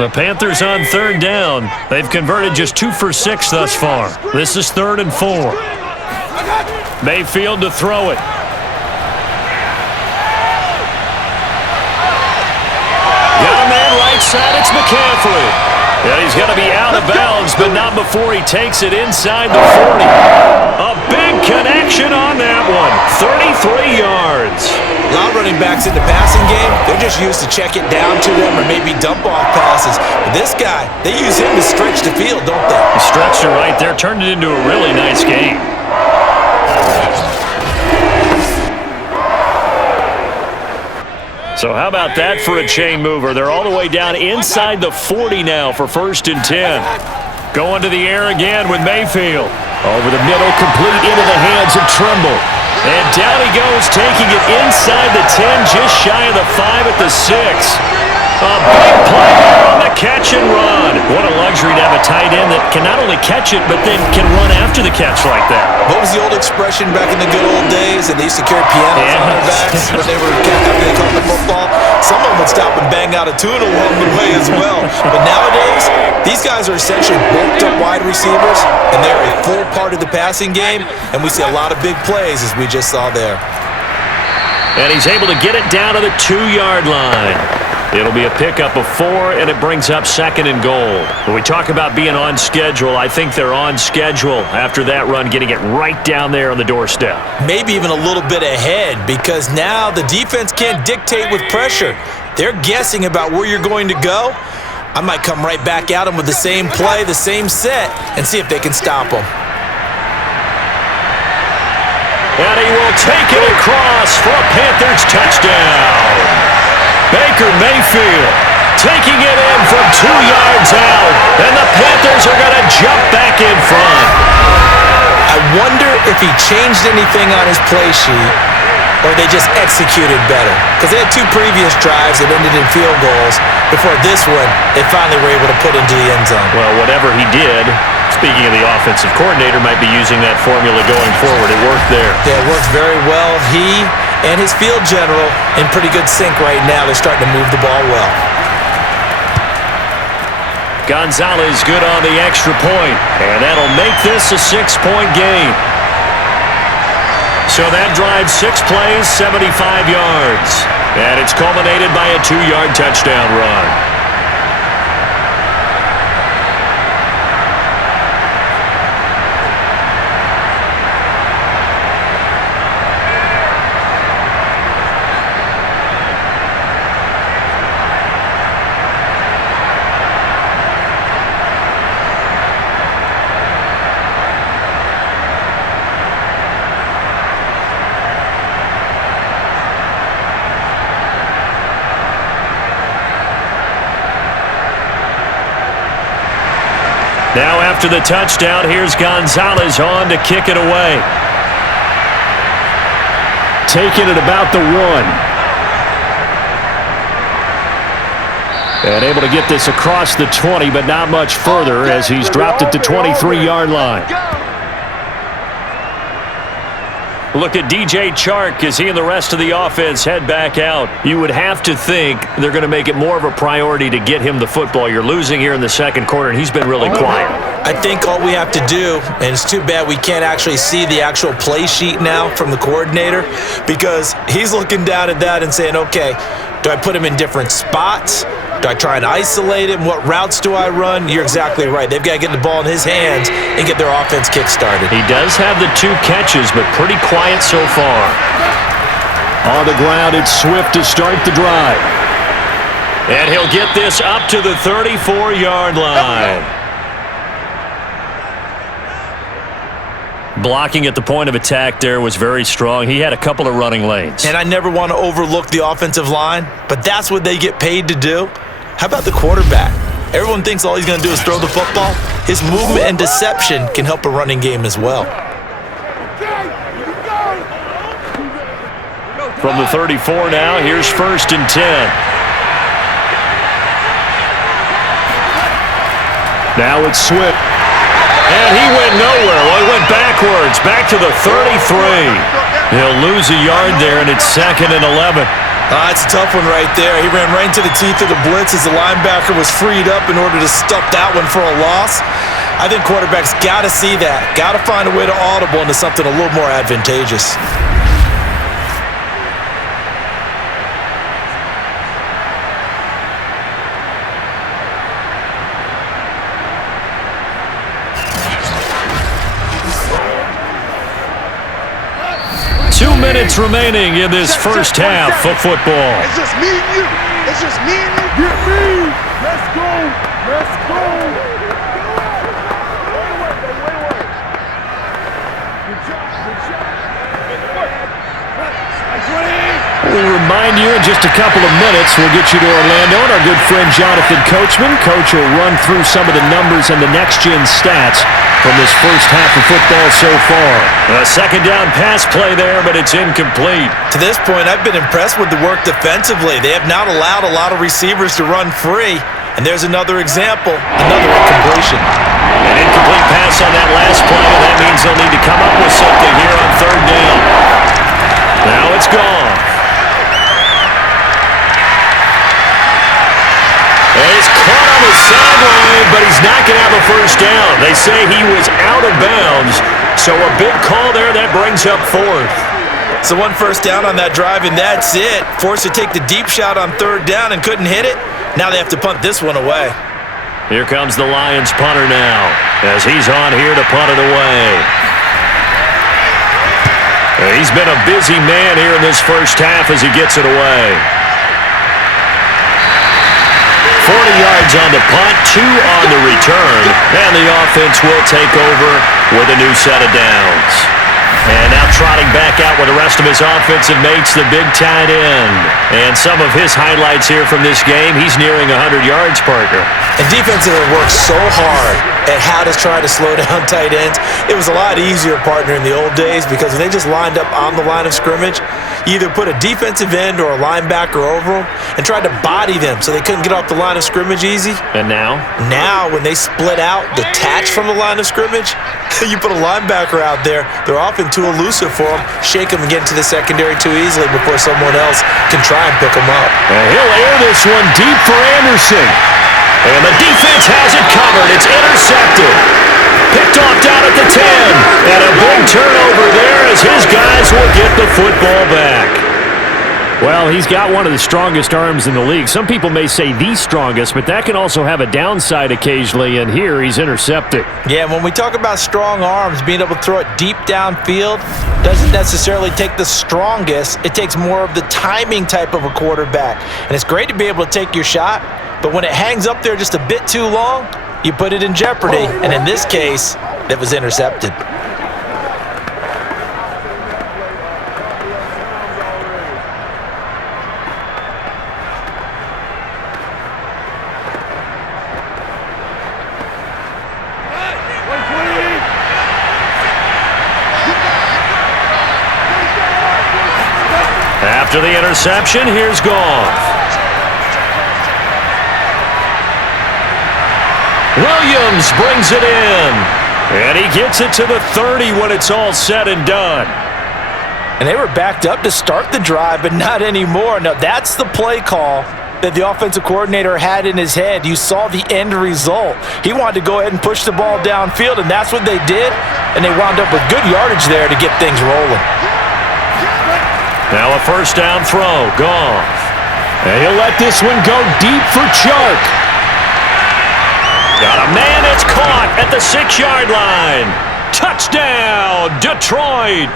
The Panthers on 3rd down. They've converted just 2 for 6 thus far. This is 3rd and 4. Mayfield to throw it. Got a man right side. It's McCaffrey. Yeah, he's going to be out of bounds, but not before he takes it inside the 40. A big connection on that one. 33 yards. A lot of running backs in the passing game, they're just used to check it down to them or maybe dump off passes. But this guy, they use him to stretch the field, don't they? He stretched it right there, turned it into a really nice game. So how about that for a chain mover? They're all the way down inside the 40 now for 1st and 10. Going to the air again with Mayfield. Over the middle, complete into the hands of Trimble. And down he goes, taking it inside the 10, just shy of the 5 at the 6. A big play here on the catch and run. What a luxury to have a tight end that can not only catch it, but then can run after the catch like that. What was the old expression back in the good old days? And they used to carry pianos on their backs when they were after they caught the football. Some of them would stop and bang out a tune along the way as well. But nowadays, these guys are essentially bulked up wide receivers, and they're a full part of the passing game, and we see a lot of big plays as we just saw there. And he's able to get it down to the 2-yard line. It'll be a pickup of 4, and it brings up 2nd and goal. When we talk about being on schedule, I think they're on schedule after that run, getting it right down there on the doorstep. Maybe even a little bit ahead, because now the defense can't dictate with pressure. They're guessing about where you're going to go. I might come right back at them with the same play, the same set, and see if they can stop them. And he will take it across for a Panthers touchdown. Baker Mayfield taking it in from 2 yards out, and the Panthers are going to jump back in front. I wonder if he changed anything on his play sheet or they just executed better. Because they had 2 previous drives that ended in field goals. Before this one, they finally were able to put into the end zone. Well, whatever he did, speaking of the offensive coordinator, might be using that formula going forward. It worked there. Yeah, it worked very well. He and his field general in pretty good sync right now. They're starting to move the ball well. Gonzalez good on the extra point, and that'll make this a 6-point game. So that drives 6 plays, 75 yards. And it's culminated by a 2-yard touchdown run. Now after the touchdown, here's Gonzalez on to kick it away. Taking it about the 1. And able to get this across the 20, but not much further as he's dropped it to 23-yard line. Look at DJ Chark as he and the rest of the offense head back out. You would have to think they're going to make it more of a priority to get him the football. You're losing here in the second quarter, and he's been really quiet. I think all we have to do, and it's too bad we can't actually see the actual play sheet now from the coordinator, because he's looking down at that and saying, okay, do I put him in different spots? Do I try and isolate him? What routes do I run? You're exactly right. They've got to get the ball in his hands and get their offense kick-started. He does have the 2 catches, but pretty quiet so far. On the ground, it's Swift to start the drive. And he'll get this up to the 34-yard line. Blocking at the point of attack there was very strong. He had a couple of running lanes. And I never want to overlook the offensive line, but that's what they get paid to do. How about the quarterback? Everyone thinks all he's going to do is throw the football. His movement and deception can help a running game as well. From the 34 now, here's 1st and 10. Now it's Swift. And he went nowhere. Well, he went backwards, back to the 33. He'll lose a yard there, and it's 2nd and 11. It's a tough one right there. He ran right into the teeth of the blitz as the linebacker was freed up in order to stuff that one for a loss. I think quarterbacks got to see that. Got to find a way to audible into something a little more advantageous. Minutes remaining in this first half of football. It's just me and you. It's just me and you. Get me. Let's go. Let's go. We'll remind you in just a couple of minutes, we'll get you to Orlando and our good friend Jonathan Coachman. Coach will run through some of the numbers and the next-gen stats from this first half of football so far. A 2nd down pass play there, but it's incomplete. To this point, I've been impressed with the work defensively. They have not allowed a lot of receivers to run free. And there's another example, another incompletion. An incomplete pass on that last play, and that means they'll need to come up with something here on 3rd down. Now it's gone. And he's caught on the sideline, but he's not going to have a 1st down. They say he was out of bounds, so a big call there that brings up 4th. So 1 first down on that drive, and that's it. Forced to take the deep shot on 3rd down and couldn't hit it. Now they have to punt this one away. Here comes the Lions punter now, as he's on here to punt it away. He's been a busy man here in this first half as he gets it away. 40 yards on the punt, 2 on the return, and the offense will take over with a new set of downs. And now trotting back out with the rest of his offensive mates, the big tight end. And some of his highlights here from this game, he's nearing 100 yards, partner. And defensively worked so hard at how to try to slow down tight ends. It was a lot easier, partner, in the old days because when they just lined up on the line of scrimmage, you either put a defensive end or a linebacker over them and tried to body them so they couldn't get off the line of scrimmage easy. And now? Now, when they split out, detach from the line of scrimmage, you put a linebacker out there, they're often too elusive for them, shake them and get into the secondary too easily before someone else can try and pick them up. And he'll air this one deep for Anderson. And the defense has it covered. It's intercepted. Picked off down at the 10. And a big turnover there as his guys will get the football back. Well, he's got one of the strongest arms in the league. Some people may say the strongest, but that can also have a downside occasionally, and here he's intercepted. Yeah, when we talk about strong arms, being able to throw it deep downfield doesn't necessarily take the strongest. It takes more of the timing type of a quarterback. And it's great to be able to take your shot, but when it hangs up there just a bit too long, you put it in jeopardy. And in this case, it was intercepted. After the interception, here's Goff. Williams brings it in. And he gets it to the 30 when it's all said and done. And they were backed up to start the drive, but not anymore. Now, that's the play call that the offensive coordinator had in his head. You saw the end result. He wanted to go ahead and push the ball downfield, and that's what they did. And they wound up with good yardage there to get things rolling. Now a first down throw. Goff. And he'll let this one go deep for Chark. Got a man that's caught at the 6-yard line. Touchdown, Detroit.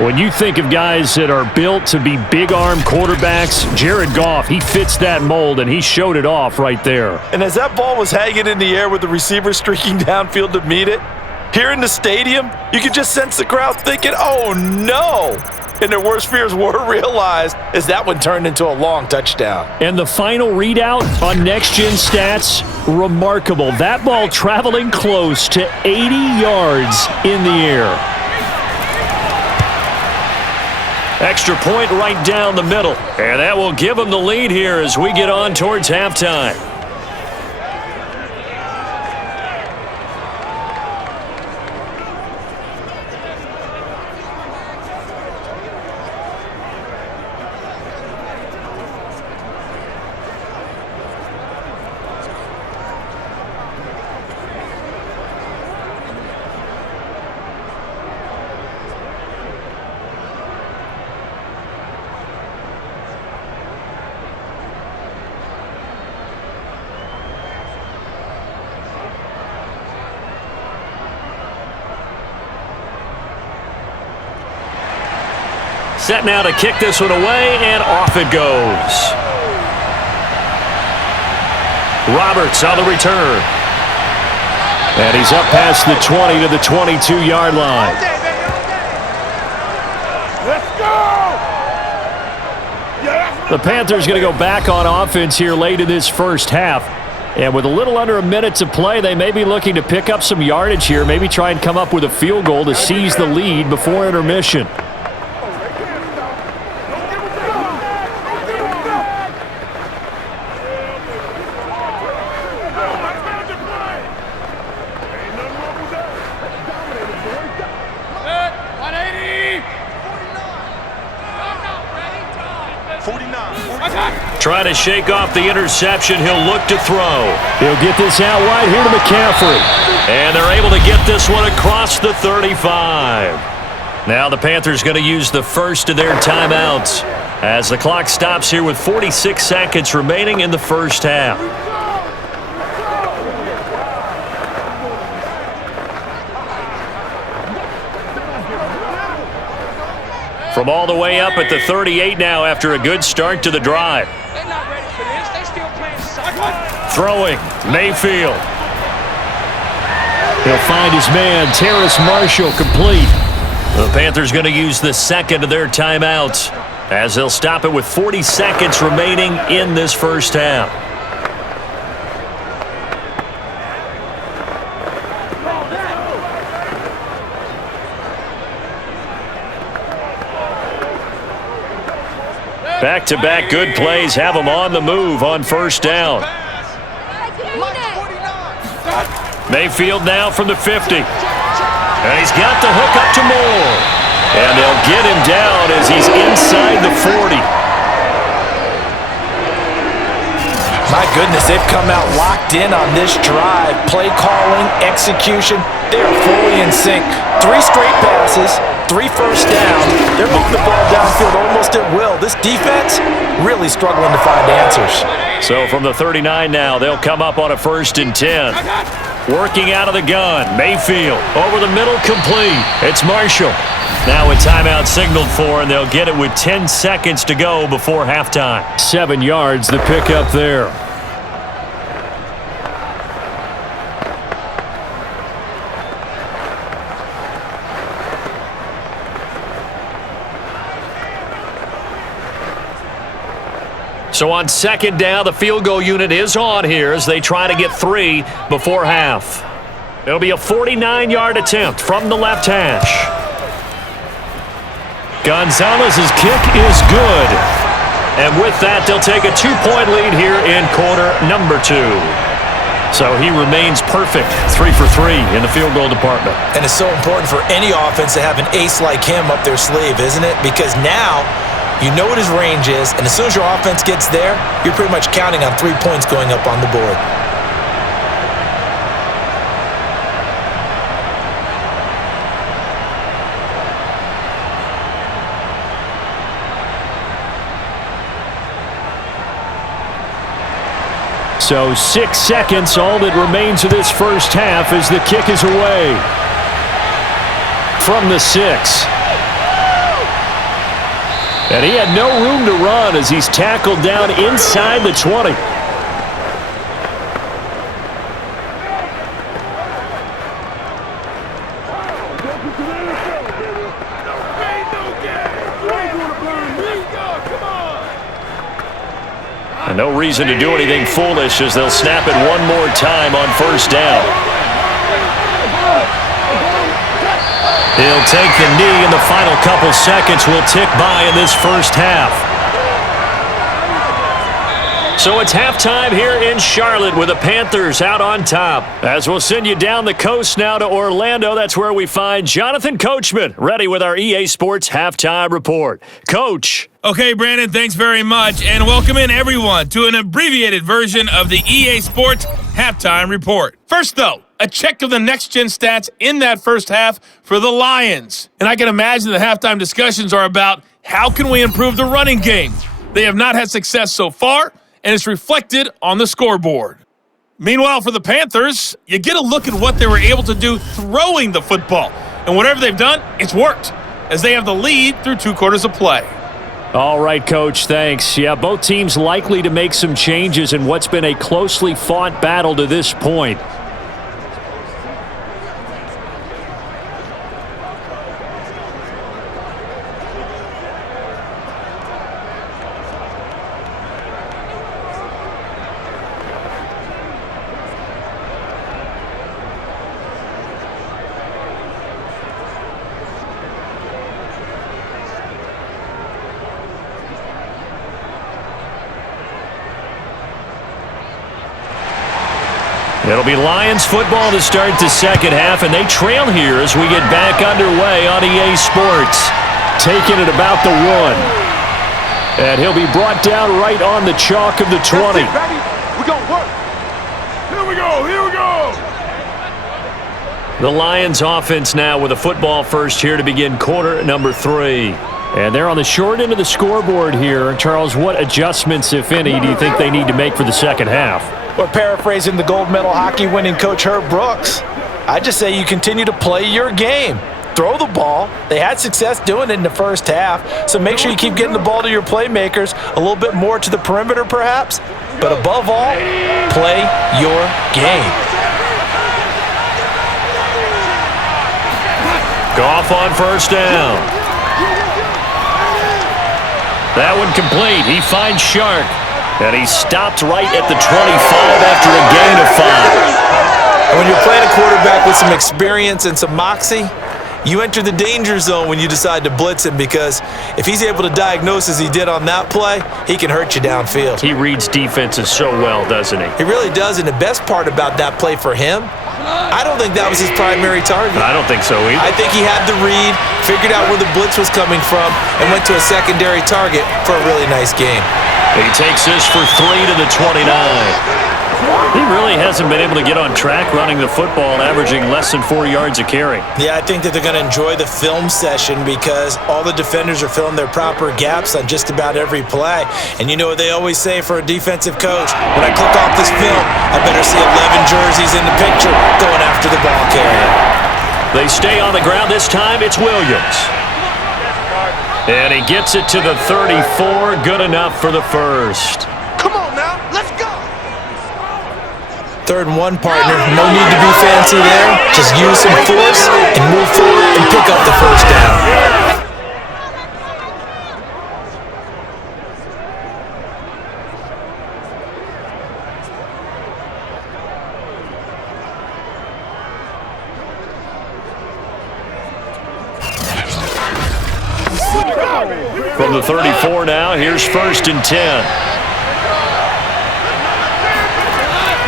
When you think of guys that are built to be big-arm quarterbacks, Jared Goff, he fits that mold, and he showed it off right there. And as that ball was hanging in the air with the receiver streaking downfield to meet it, Here in the stadium, you can just sense the crowd thinking, oh no! And their worst fears were realized as that one turned into a long touchdown. And the final readout on next-gen stats, remarkable. That ball traveling close to 80 yards in the air. Extra point right down the middle. And that will give them the lead here as we get on towards halftime. Set now to kick this one away, and off it goes. Roberts on the return. And he's up past the 20 to the 22-yard line. Let's go! The Panthers going to go back on offense here late in this first half. And with a little under a minute to play, they may be looking to pick up some yardage here, maybe try and come up with a field goal to seize the lead before intermission. Trying to shake off the interception. He'll look to throw. He'll get this out wide here to McCaffrey. And they're able to get this one across the 35. Now the Panthers going to use the first of their timeouts as the clock stops here with 46 seconds remaining in the first half. From all the way up at the 38 now after a good start to the drive. They're not ready for this. They still playing soccer. Throwing, Mayfield. He'll find his man, Terrace Marshall, complete. The Panthers going to use the second of their timeouts as they'll stop it with 40 seconds remaining in this first half. Back-to-back good plays have them on the move on first down. Mayfield now from the 50. And he's got the hook up to Moore. And they'll get him down as he's inside the 40. My goodness, they've come out locked in on this drive. Play calling, execution, they are fully in sync. 3 straight passes, 3 first downs. They're moving the ball downfield almost at will. This defense really struggling to find answers. So from the 39 now, they'll come up on a 1st and 10. Working out of the gun, Mayfield over the middle, complete. It's Marshall. Now a timeout signaled for, and they'll get it with 10 seconds to go before halftime. 7 yards the pickup there. So on 2nd down, the field goal unit is on here as they try to get 3 before half. It'll be a 49-yard attempt from the left hash. Gonzalez's kick is good. And with that, they'll take a 2-point lead here in quarter number 2. So he remains perfect, 3 for 3 in the field goal department. And it's so important for any offense to have an ace like him up their sleeve, isn't it? Because now you know what his range is, and as soon as your offense gets there, you're pretty much counting on 3 points going up on the board. So 6 seconds, all that remains of this first half as the kick is away. From the 6. And he had no room to run as he's tackled down inside the 20. And no reason to do anything foolish as they'll snap it one more time on first down. He'll take the knee, and the final couple seconds will tick by in this first half. So it's halftime here in Charlotte with the Panthers out on top. As we'll send you down the coast now to Orlando, that's where we find Jonathan Coachman, ready with our EA Sports Halftime Report. Coach. Okay, Brandon, thanks very much, and welcome in everyone to an abbreviated version of the EA Sports Halftime Report. First, though, a check of the next-gen stats in that first half for the Lions. And I can imagine the halftime discussions are about how can we improve the running game. They have not had success so far, and it's reflected on the scoreboard. Meanwhile, for the Panthers, you get a look at what they were able to do throwing the football. And whatever they've done, it's worked, as they have the lead through 2 quarters of play. All right, Coach, thanks. Yeah, both teams likely to make some changes in what's been a closely fought battle to this point. It'll be Lions football to start the second half, and they trail here as we get back underway on EA Sports. Taking it about the 1. And he'll be brought down right on the chalk of the 20. We're going to work. Here we go. Here we go. The Lions offense now with a football first here to begin quarter number 3. And they're on the short end of the scoreboard here. Charles, what adjustments, if any, do you think they need to make for the second half? Well, paraphrasing the gold medal hockey winning coach Herb Brooks, I just say you continue to play your game. Throw the ball. They had success doing it in the first half, so make sure you keep getting the ball to your playmakers, a little bit more to the perimeter perhaps, but above all, play your game. Goff on first down. That one complete. He finds Shark. And he stopped right at the 25 after a gain of 5. And when you're playing a quarterback with some experience and some moxie, you enter the danger zone when you decide to blitz him, because if he's able to diagnose as he did on that play, he can hurt you downfield. He reads defenses so well, doesn't he? He really does, and the best part about that play for him, I don't think that was his primary target. I don't think so either. I think he had the read, figured out where the blitz was coming from, and went to a secondary target for a really nice game. He takes this for 3 to the 29. He really hasn't been able to get on track running the football, averaging less than 4 yards a carry. Yeah, I think that they're going to enjoy the film session because all the defenders are filling their proper gaps on just about every play. And you know what they always say for a defensive coach? When I click off this film, I better see 11 jerseys in the picture going after the ball carrier. They stay on the ground. This time it's Williams. And he gets it to the 34. Good enough for the first. Come on now. Let's go. 3rd and 1, partner. No need to be fancy there. Just use some force and move forward and pick up the first down. From the 34 now, here's 1st and 10.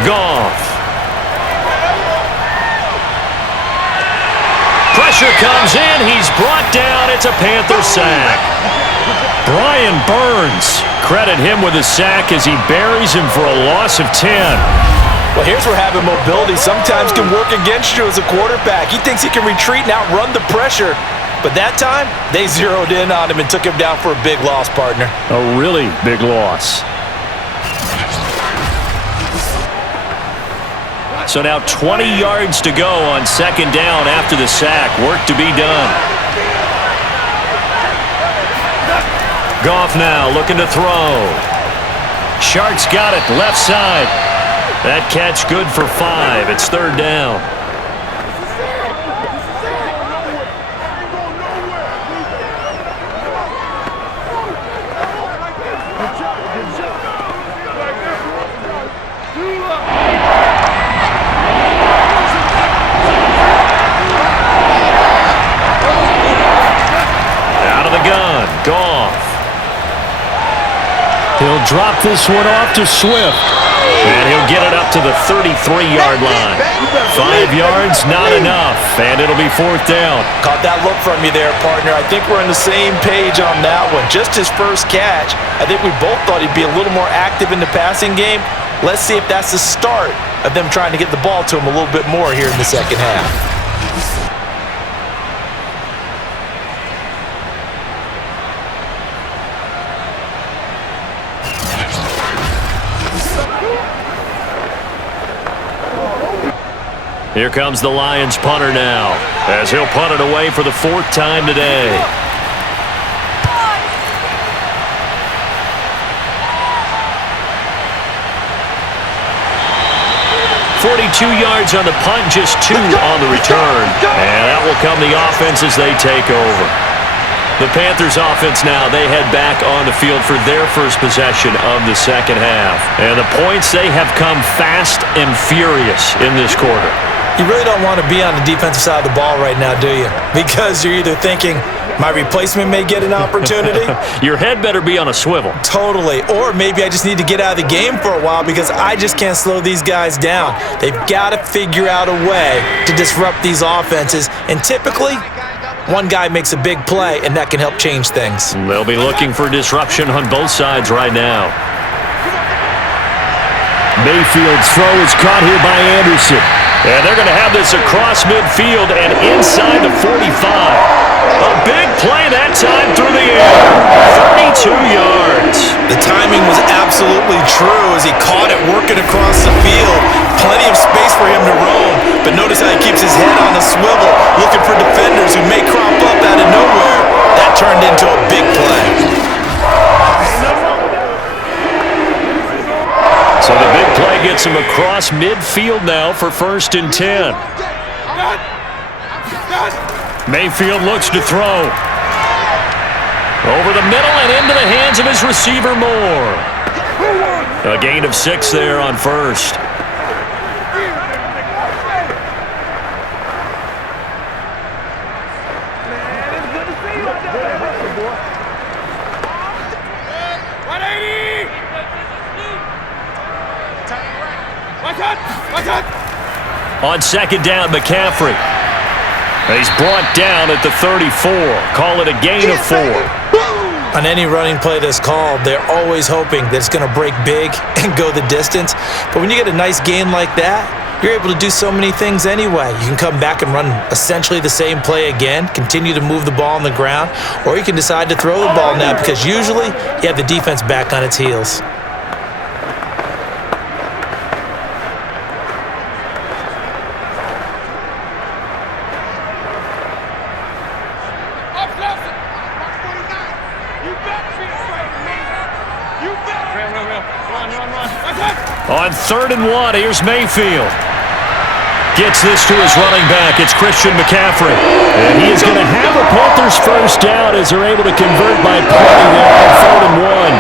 Goff. Pressure comes in. He's brought down. It's a Panther sack. Brian Burns. Credit him with a sack as he buries him for a loss of 10. Well, here's where having mobility sometimes can work against you as a quarterback. He thinks he can retreat and outrun the pressure. But that time, they zeroed in on him and took him down for a big loss, partner. A really big loss. So now 20 yards to go on 2nd down after the sack. Work to be done. Goff now looking to throw. Shark's got it, left side. That catch good for 5. It's 3rd down. drop this one off to Swift. And he'll get it up to the 33-yard line. 5 yards, not enough, and it'll be 4th down. Caught that look from you there, partner. I think we're on the same page on that one. Just his first catch, I think we both thought he'd be a little more active in the passing game. Let's see if that's the start of them trying to get the ball to him a little bit more here in the second half. Here comes the Lions punter now, as he'll punt it away for the 4th time today. "42 yards on the punt, just 2 on the return. And that will come the offense as they take over. The Panthers offense now, they head back on the field for their first possession of the second half. And the points, they have come fast and furious in this quarter. You really don't want to be on the defensive side of the ball right now, do you? Because you're either thinking, my replacement may get an opportunity. Your head better be on a swivel. Totally. Or maybe I just need to get out of the game for a while because I just can't slow these guys down. They've got to figure out a way to disrupt these offenses. And typically, one guy makes a big play, and that can help change things. They'll be looking for disruption on both sides right now. Mayfield's throw is caught here by Anderson. And they're going to have this across midfield and inside the 45. A big play that time through the air. 32 yards. The timing was absolutely true as he caught it working across the field. Plenty of space for him to roam. But notice how he keeps his head on a swivel, looking for defenders who may crop up out of nowhere. That turned into a big play. So the big play gets him across midfield now for 1st and 10. Mayfield looks to throw. Over the middle and into the hands of his receiver Moore. A gain of 6 there on 1st. On 2nd down, McCaffrey. He's brought down at the 34. Call it a gain of 4. On any running play that's called, they're always hoping that it's going to break big and go the distance. But when you get a nice gain like that, you're able to do so many things anyway. You can come back and run essentially the same play again, continue to move the ball on the ground, or you can decide to throw the ball now because usually you have the defense back on its heels. On 3rd and 1, here's Mayfield. Gets this to his running back. It's Christian McCaffrey. And he is going to have a Panthers first down as they're able to convert by plenty there on 3rd and 1.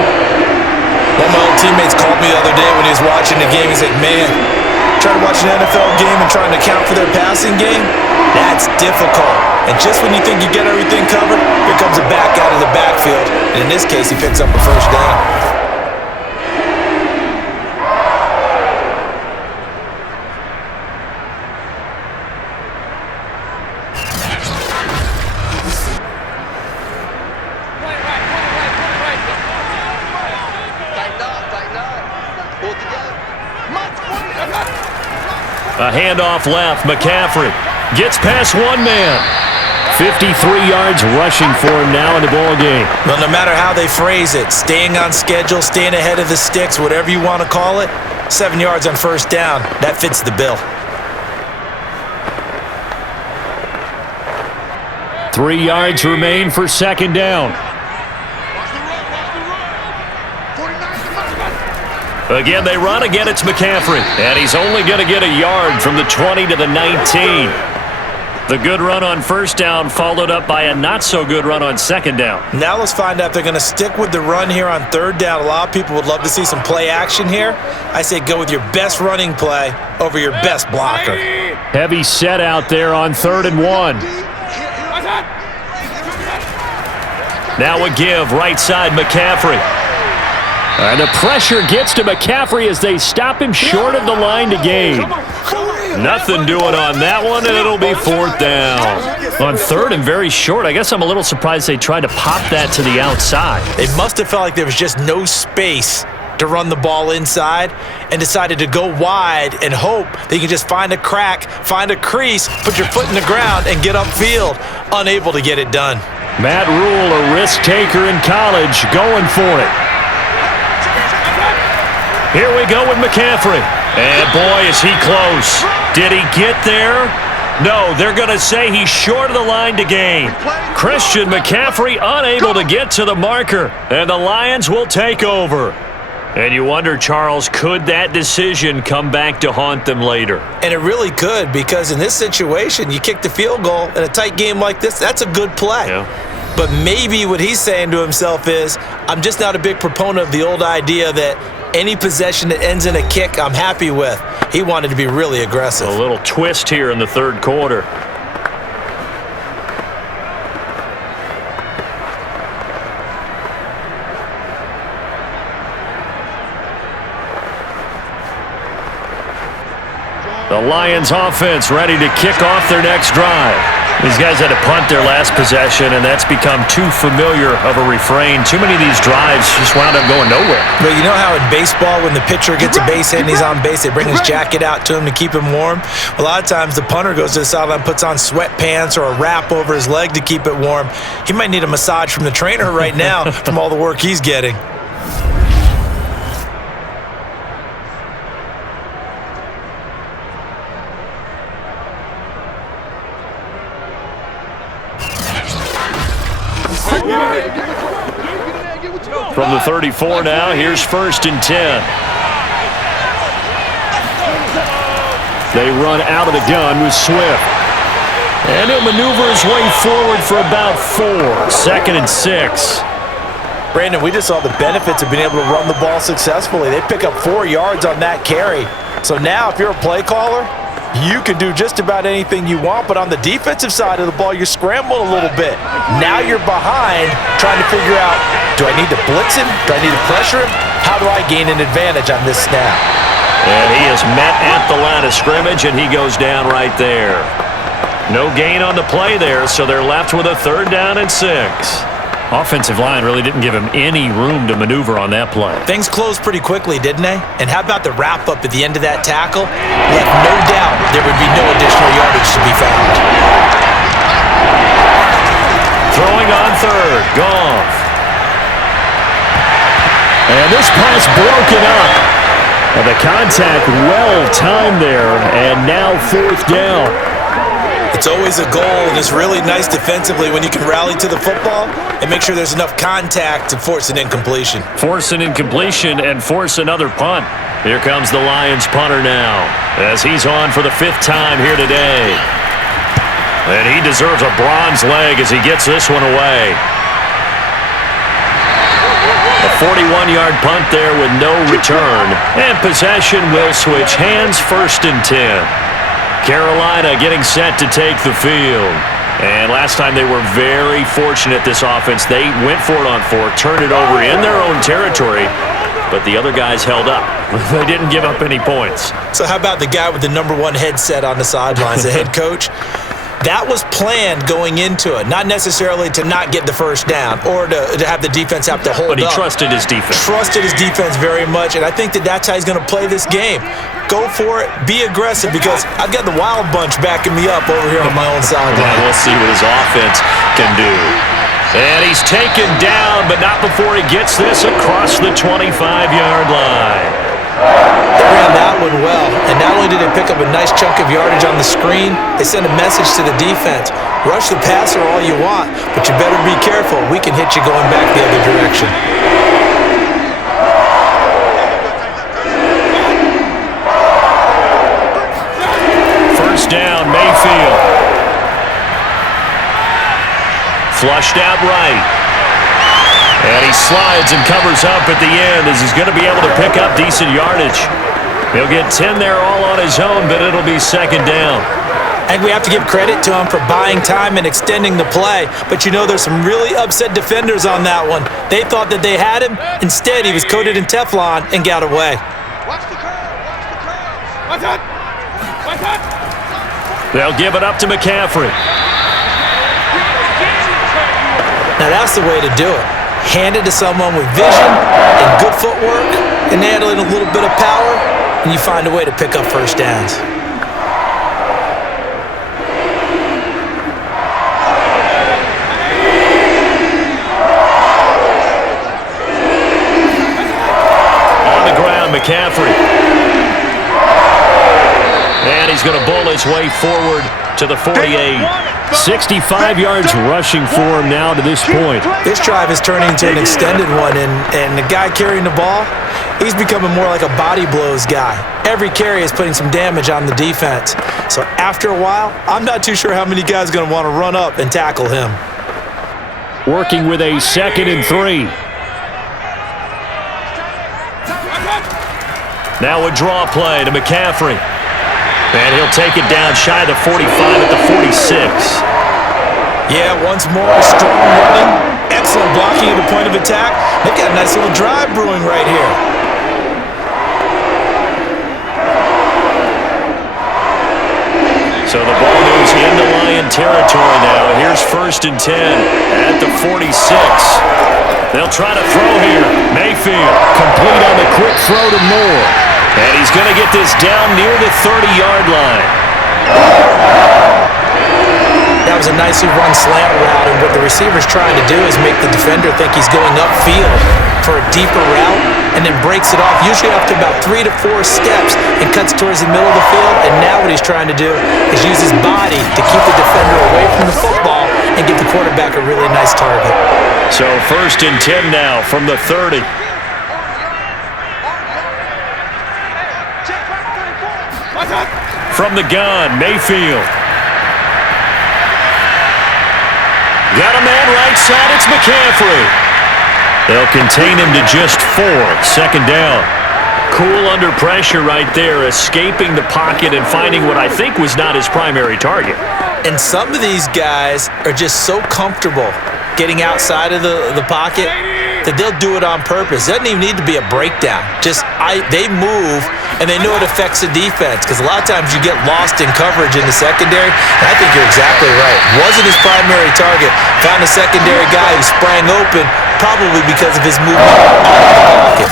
One of my old teammates called me the other day when he was watching the game. He's like, man, trying to watch an NFL game and trying to account for their passing game, that's difficult. And just when you think you get everything covered, here comes a back out of the backfield. And in this case, he picks up a first down. A handoff left. McCaffrey gets past one man. 53 yards rushing for him now in the ball game. Well, no matter how they phrase it, staying on schedule, staying ahead of the sticks, whatever you want to call it, 7 yards on first down, that fits the bill. 3 yards remain for 2nd down. Again, they run. Again, it's McCaffrey. And he's only going to get a yard from the 20 to the 19. The good run on first down followed up by a not-so-good run on 2nd down. Now let's find out if they're going to stick with the run here on 3rd down. A lot of people would love to see some play action here. I say go with your best running play over your best blocker. Heavy set out there on 3rd and 1. Now a give, right side, McCaffrey. And the pressure gets to McCaffrey as they stop him short of the line to gain. Nothing doing on that one, and it'll be 4th down. On 3rd and very short, I guess I'm a little surprised they tried to pop that to the outside. They must have felt like there was just no space to run the ball inside and decided to go wide and hope they can just find a crack, find a crease, put your foot in the ground, and get upfield. Unable to get it done. Matt Rule, a risk taker in college, going for it. Here we go with McCaffrey. And boy, is he close. Did he get there? No, they're going to say he's short of the line to gain. Christian McCaffrey unable to get to the marker. And the Lions will take over. And you wonder, Charles, could that decision come back to haunt them later? And it really could, because in this situation, you kick the field goal in a tight game like this, that's a good play. Yeah. But maybe what he's saying to himself is, I'm just not a big proponent of the old idea that any possession that ends in a kick, I'm happy with. He wanted to be really aggressive. A little twist here in the 3rd quarter. The Lions offense ready to kick off their next drive. These guys had to punt their last possession, and that's become too familiar of a refrain. Too many of these drives just wound up going nowhere. But you know how in baseball, when the pitcher gets a base hit and he's on base, they bring his jacket out to him to keep him warm? A lot of times the punter goes to the sideline, puts on sweatpants or a wrap over his leg to keep it warm. He might need a massage from the trainer right now from all the work he's getting. From the 34 now, here's 1st and 10. They run out of the gun with Swift. And he'll maneuver his way forward for about 4. 2nd and 6. Brandon, we just saw the benefits of being able to run the ball successfully. They pick up 4 yards on that carry. So now if you're a play caller, you can do just about anything you want, but on the defensive side of the ball, you're scrambling a little bit. Now you're behind, trying to figure out, do I need to blitz him? Do I need to pressure him? How do I gain an advantage on this snap? And he is met at the line of scrimmage, and he goes down right there. No gain on the play there, so they're left with a 3rd down and 6. Offensive line really didn't give him any room to maneuver on that play. Things closed pretty quickly, didn't they? And how about the wrap-up at the end of that tackle? Left no doubt there would be no additional yardage to be found. Throwing on 3rd, Goff. And this pass broken up. And the contact well-timed there, and now 4th down. It's always a goal, and it's really nice defensively when you can rally to the football and make sure there's enough contact to force an incompletion. Force an incompletion and force another punt. Here comes the Lions punter now, as he's on for the 5th time here today. And he deserves a bronze leg as he gets this one away. A 41-yard punt there with no return. And possession will switch hands, 1st and 10. Carolina getting set to take the field. And last time they were very fortunate, this offense. They went for it on 4, turned it over in their own territory, but the other guys held up. They didn't give up any points. So how about the guy with the #1 headset on the sidelines, the head coach? That was planned going into it, not necessarily to not get the 1st down or to have the defense have to hold up. But he trusted his defense. Trusted his defense very much, and I think that's how he's going to play this game. Go for it, be aggressive, because I've got the wild bunch backing me up over here on my own sideline. Well, we'll see what his offense can do. And he's taken down, but not before he gets this across the 25-yard line. They ran that one well, and not only did they pick up a nice chunk of yardage on the screen, they sent a message to the defense. Rush the passer all you want, but you better be careful. We can hit you going back the other direction. First down, Mayfield. Flushed out right. And he slides and covers up at the end as he's going to be able to pick up decent yardage. He'll get 10 there all on his own, but it'll be 2nd down. I think we have to give credit to him for buying time and extending the play. But you know, there's some really upset defenders on that one. They thought that they had him. Instead, he was coated in Teflon and got away. Watch the curve. Watch the curve. Watch it. Watch it. They'll give it up to McCaffrey. Now that's the way to do it. Hand it to someone with vision and good footwork and handle it a little bit of power, and you find a way to pick up first downs. McCaffrey. And he's going to bull his way forward to the 48. 65 yards rushing for him now to this point. This drive is turning into an extended one, and the guy carrying the ball, he's becoming more like a body blows guy. Every carry is putting some damage on the defense. So after a while, I'm not too sure how many guys are going to want to run up and tackle him. Working with a 2nd and 3. Now a draw play to McCaffrey. And he'll take it down shy of the 45 at the 46. Yeah, once more, strong running. Excellent blocking at the point of attack. They've got a nice little drive brewing right here. So the ball moves into Lion territory now. Here's 1st and 10 at the 46. They'll try to throw here. Mayfield complete on the quick throw to Moore. And he's going to get this down near the 30-yard line. That was a nicely run slant route, and what the receiver's trying to do is make the defender think he's going upfield for a deeper route and then breaks it off, usually after about 3 to 4 steps, and cuts towards the middle of the field. And now what he's trying to do is use his body to keep the defender away from the football and give the quarterback a really nice target. So 1st and 10 now from the 30. From the gun, Mayfield. Got a man right side, it's McCaffrey. They'll contain him to just 4, 2nd down. Cool under pressure right there, escaping the pocket and finding what I think was not his primary target. And some of these guys are just so comfortable getting outside of the pocket that they'll do it on purpose. It doesn't even need to be a breakdown. They move, and they know it affects the defense, because a lot of times you get lost in coverage in the secondary, and I think you're exactly right. Wasn't his primary target. Found a secondary guy who sprang open, probably because of his movement out of the pocket.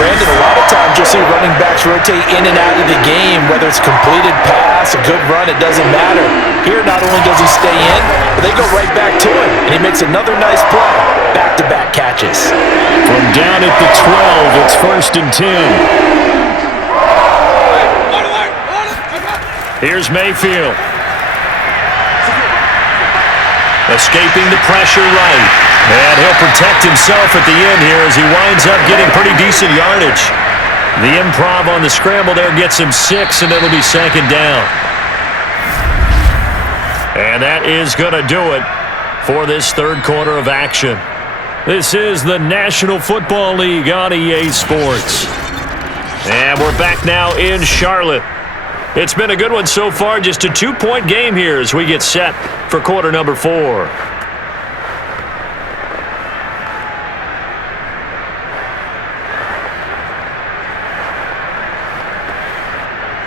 Brandon, a lot of times you'll see running backs rotate in and out of the game, whether it's completed pass, a good run, it doesn't matter. Here, not only does he stay in, but they go right back to him, and he makes another nice play. Back-to-back catches. From down at the 12, it's 1st and 10. Here's Mayfield. Escaping the pressure right. And he'll protect himself at the end here as he winds up getting pretty decent yardage. The improv on the scramble there gets him 6, and it'll be 2nd down. And that is going to do it for this 3rd quarter of action. This is the National Football League on EA Sports. And we're back now in Charlotte. It's been a good one so far, just a 2-point game here as we get set for quarter number 4.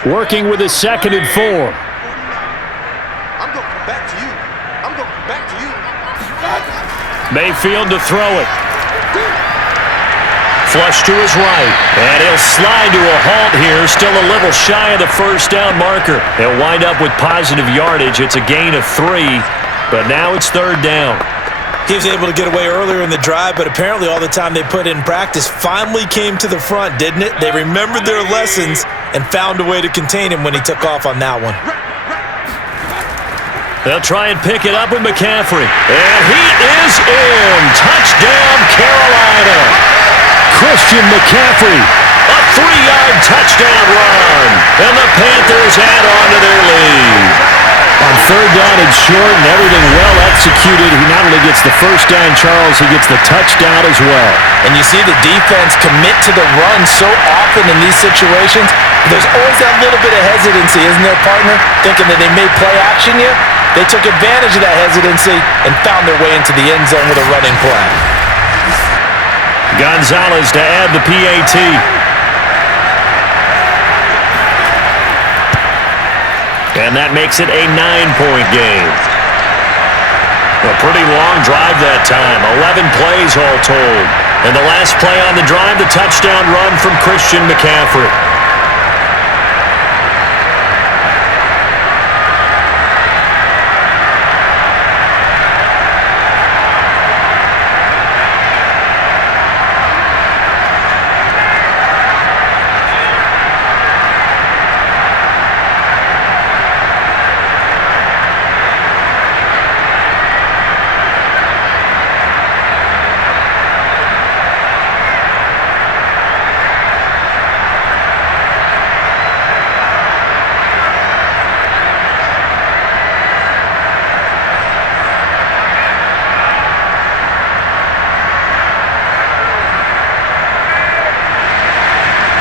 Working with a 2nd and 4. I'm going to come back to you. I'm going to come back to you. Mayfield to throw it. Flush to his right. And he'll slide to a halt here. Still a little shy of the 1st down marker. He'll wind up with positive yardage. It's a gain of 3. But now it's 3rd down. He was able to get away earlier in the drive, but apparently all the time they put in practice finally came to the front, didn't it? They remembered their lessons and found a way to contain him when he took off on that one. They'll try and pick it up with McCaffrey. And he is in. Touchdown, Carolina. Christian McCaffrey. A 3-yard touchdown run. And the Panthers add on to their lead. On 3rd down and short and everything well executed, he not only gets the 1st down, Charles, he gets the touchdown as well. And you see the defense commit to the run so often in these situations. There's always that little bit of hesitancy, isn't there, partner? Thinking that they may play action you. They took advantage of that hesitancy and found their way into the end zone with a running play. Gonzalez to add the PAT. And that makes it a 9-point game. A pretty long drive that time. 11 plays all told. And the last play on the drive, the touchdown run from Christian McCaffrey.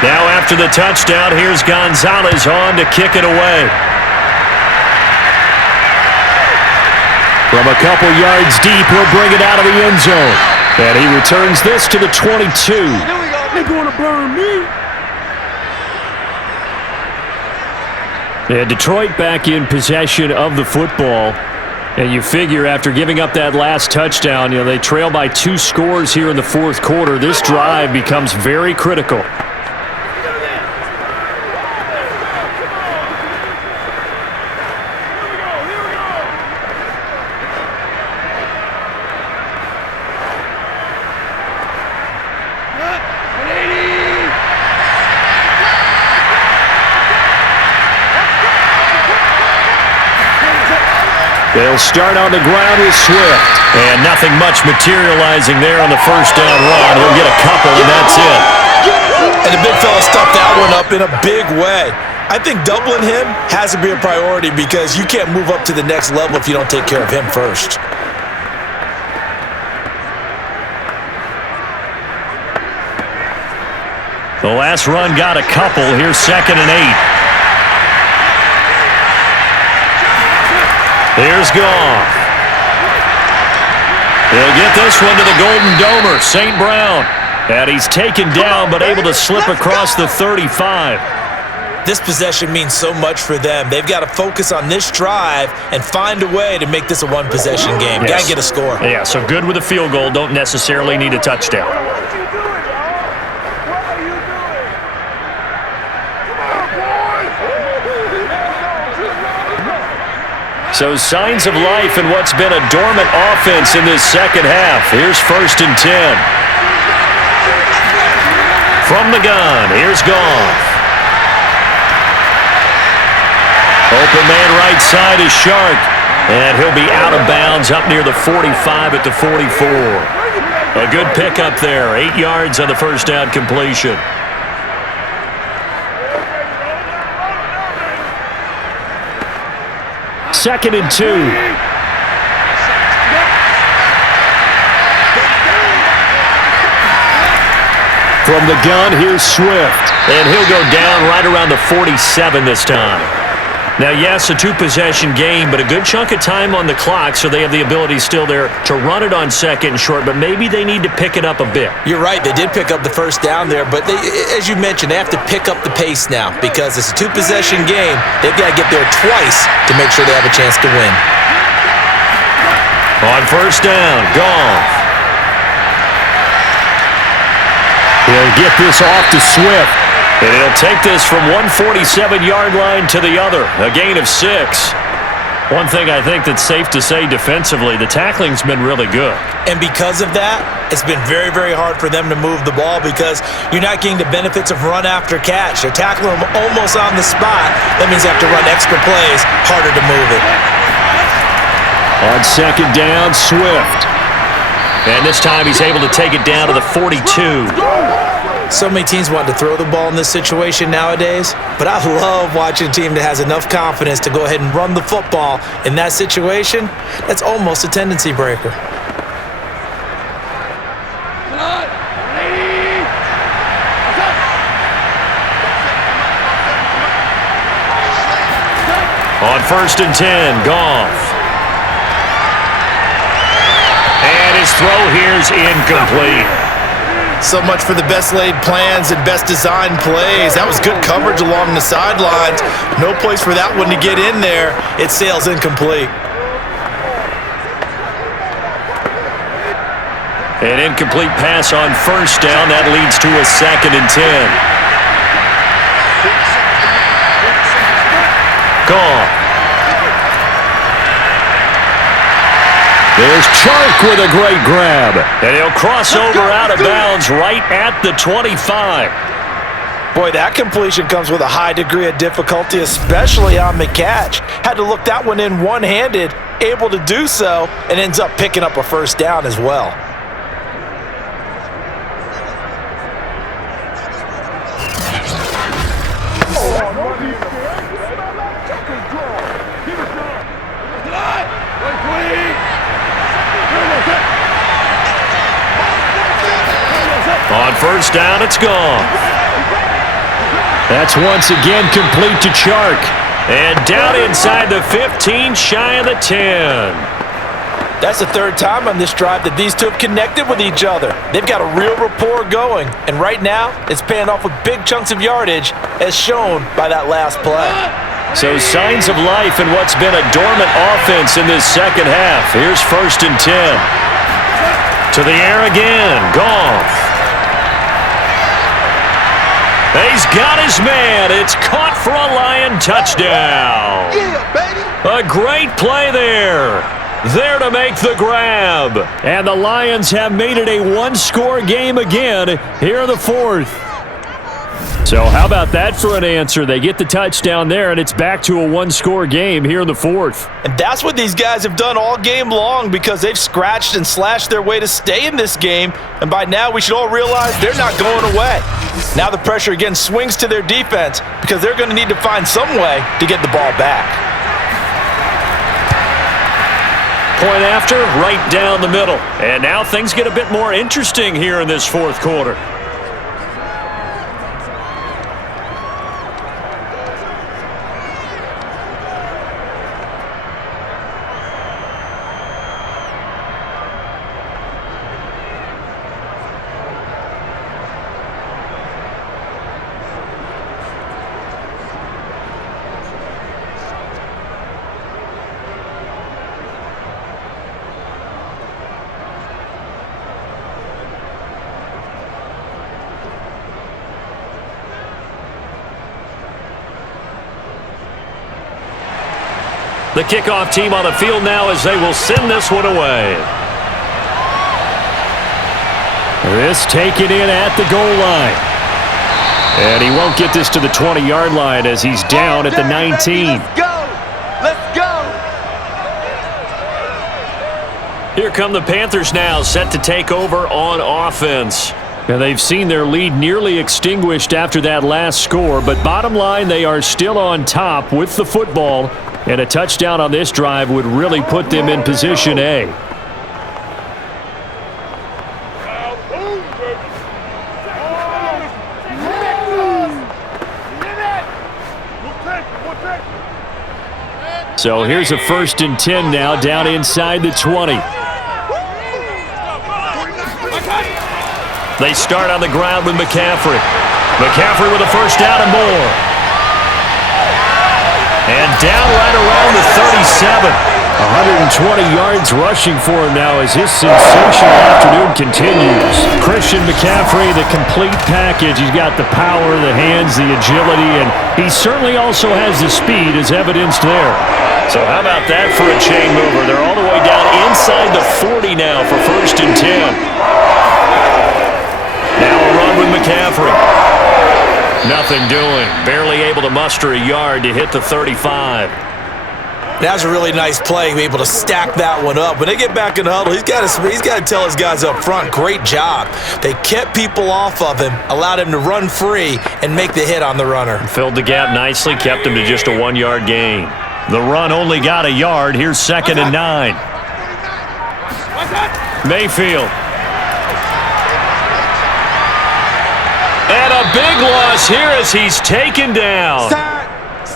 Now after the touchdown, here's Gonzalez on to kick it away. From a couple yards deep, he'll bring it out of the end zone. And he returns this to the 22. They're going to burn me. And Detroit back in possession of the football. And you figure after giving up that last touchdown, they trail by 2 scores here in the fourth quarter. This drive becomes very critical. They'll start on the ground with Swift. And nothing much materializing there on the first down run. He'll get a couple, and that's it. And the big fella stuffed that one up in a big way. I think doubling him has to be a priority because you can't move up to the next level if you don't take care of him first. The last run got a couple. Here's 2nd and 8. Here's Goff. He'll get this one to the Golden Domer, St. Brown. And he's taken down but able to slip across the 35. This possession means so much for them. They've got to focus on this drive and find a way to make this a one-possession game. Yes. Got to get a score. Yeah, so good with a field goal. Don't necessarily need a touchdown. So signs of life in what's been a dormant offense in this second half. Here's 1st and 10. From the gun, here's Goff. Open man right side is Shark. And he'll be out of bounds up near the 45 at the 44. A good pickup there. 8 yards on the first down completion. Second and 2. From the gun, here's Swift. And he'll go down right around the 47 this time. Now, yes, a 2-possession game, but a good chunk of time on the clock, so they have the ability still there to run it on 2nd and short, but maybe they need to pick it up a bit. You're right. They did pick up the first down there, but as you mentioned, they have to pick up the pace now because it's a 2-possession game. They've got to get there twice to make sure they have a chance to win. On first down, Goff. He'll get this off to Swift. And he'll take this from 147-yard line to the other, a gain of 6. One thing I think that's safe to say defensively, the tackling's been really good. And because of that, it's been very, very hard for them to move the ball because you're not getting the benefits of run after catch. They're tackling them almost on the spot. That means they have to run extra plays, harder to move it. On second down, Swift. And this time he's able to take it down to the 42. So many teams want to throw the ball in this situation nowadays, but I love watching a team that has enough confidence to go ahead and run the football in that situation. That's almost a tendency breaker. On 1st and 10, Goff. And his throw here's incomplete. So much for the best laid plans and best designed plays. That was good coverage along the sidelines. No place for that one to get in there. It sails incomplete. An incomplete pass on 1st down. That leads to a 2nd and 10. Goff. There's Chark with a great grab. And he'll cross over out of bounds right at the 25. Boy, that completion comes with a high degree of difficulty, especially on the catch. Had to look that one in one-handed, able to do so, and ends up picking up a 1st down as well. On 1st down, it's gone. That's once again complete to Chark. And down inside the 15, shy of the 10. That's the 3rd time on this drive that these two have connected with each other. They've got a real rapport going. And right now, it's paying off with big chunks of yardage, as shown by that last play. So signs of life in what's been a dormant offense in this second half. Here's 1st and 10. To the air again. Goff. He's got his man. It's caught for a Lion touchdown. Yeah, baby. A great play there. There to make the grab. And the Lions have made it a one-score game again here in the 4th. So how about that for an answer? They get the touchdown there, and it's back to a one-score game here in the 4th. And that's what these guys have done all game long, because they've scratched and slashed their way to stay in this game. And by now, we should all realize they're not going away. Now the pressure again swings to their defense, because they're going to need to find some way to get the ball back. Point after, right down the middle. And now things get a bit more interesting here in this 4th quarter. The kickoff team on the field now as they will send this one away. This taken in at the goal line. And he won't get this to the 20-yard line as he's down at the 19. Let's go. Let's go. Here come the Panthers now, set to take over on offense. And they've seen their lead nearly extinguished after that last score. But bottom line, they are still on top with the football. And a touchdown on this drive would really put them in position A. So here's a 1st and 10 now down inside the 20. They start on the ground with McCaffrey. McCaffrey with a 1st down and more. And down right around the 37. 120 yards rushing for him now as his sensational afternoon continues. Christian McCaffrey, the complete package. He's got the power, the hands, the agility, and he certainly also has the speed as evidenced there. So how about that for a chain mover? They're all the way down inside the 40 now for 1st and 10. Now a run with McCaffrey. Nothing doing. Barely able to muster a yard to hit the 35. That was a really nice play, be able to stack that one up. When they get back in the huddle, he's got to tell his guys up front, great job. They kept people off of him, allowed him to run free, and make the hit on the runner. Filled the gap nicely, kept him to just a 1-yard gain. The run only got a yard. Here's 2nd and 9. Mayfield. And a big loss here as he's taken down.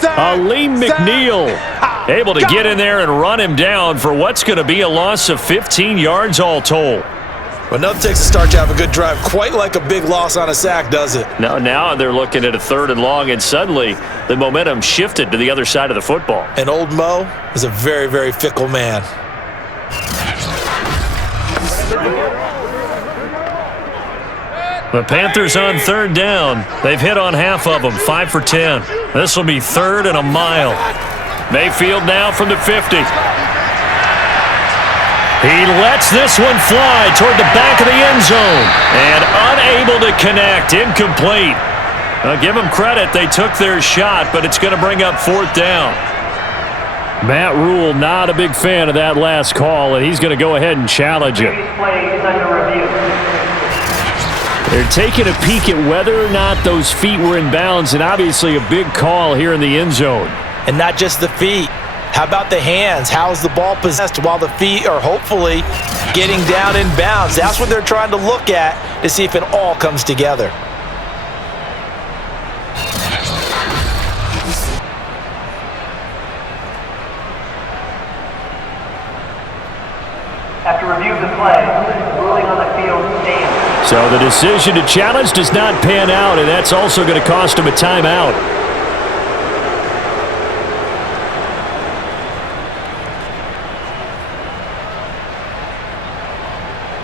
Aleem McNeil able to get in there and run him down for what's going to be a loss of 15 yards all told. Well, nothing takes a start to have a good drive quite like a big loss on a sack, does it? Now they're looking at a 3rd and long, and suddenly the momentum shifted to the other side of the football. And old Mo is a very, very fickle man. The Panthers on 3rd down. They've hit on half of them, 5 for 10. This will be 3rd and a mile. Mayfield now from the 50. He lets this one fly toward the back of the end zone and unable to connect, incomplete. Give them credit, they took their shot, but it's going to bring up 4th down. Matt Rule not a big fan of that last call, and he's going to go ahead and challenge it. They're taking a peek at whether or not those feet were in bounds, and obviously a big call here in the end zone. And not just the feet. How about the hands? How's the ball possessed while the feet are hopefully getting down in bounds? That's what they're trying to look at to see if it all comes together. After review of the play, ruling on the field stands. So the decision to challenge does not pan out, and that's also going to cost him a timeout.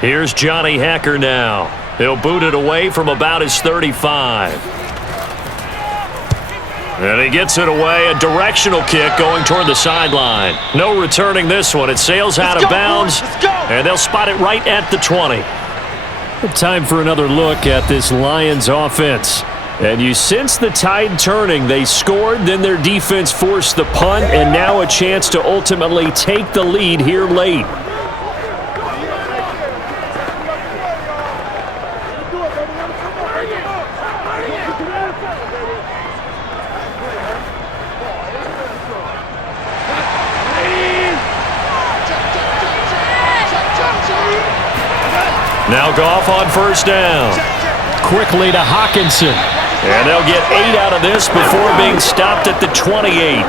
Here's Johnny Hacker now. He'll boot it away from about his 35. And he gets it away, a directional kick going toward the sideline. No returning this one. It sails out of bounds, and they'll spot it right at the 20. Time for another look at this Lions offense. And you sense the tide turning. They scored, then their defense forced the punt, and now a chance to ultimately take the lead here late. Now Goff on 1st down. Quickly to Hawkinson. And they'll get 8 out of this before being stopped at the 28.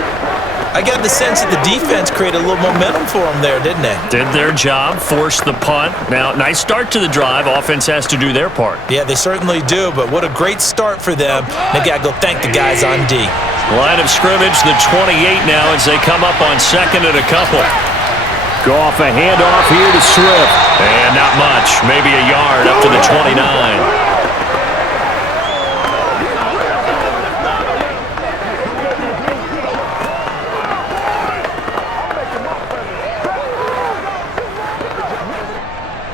I got the sense that the defense created a little momentum for them there, didn't they? Did their job, forced the punt. Now, nice start to the drive. Offense has to do their part. Yeah, they certainly do, but what a great start for them. They got to go thank the guys on D. Line of scrimmage, the 28 now as they come up on 2nd and a couple. Goff a handoff here to Swift. And not much, maybe a yard up to the 29.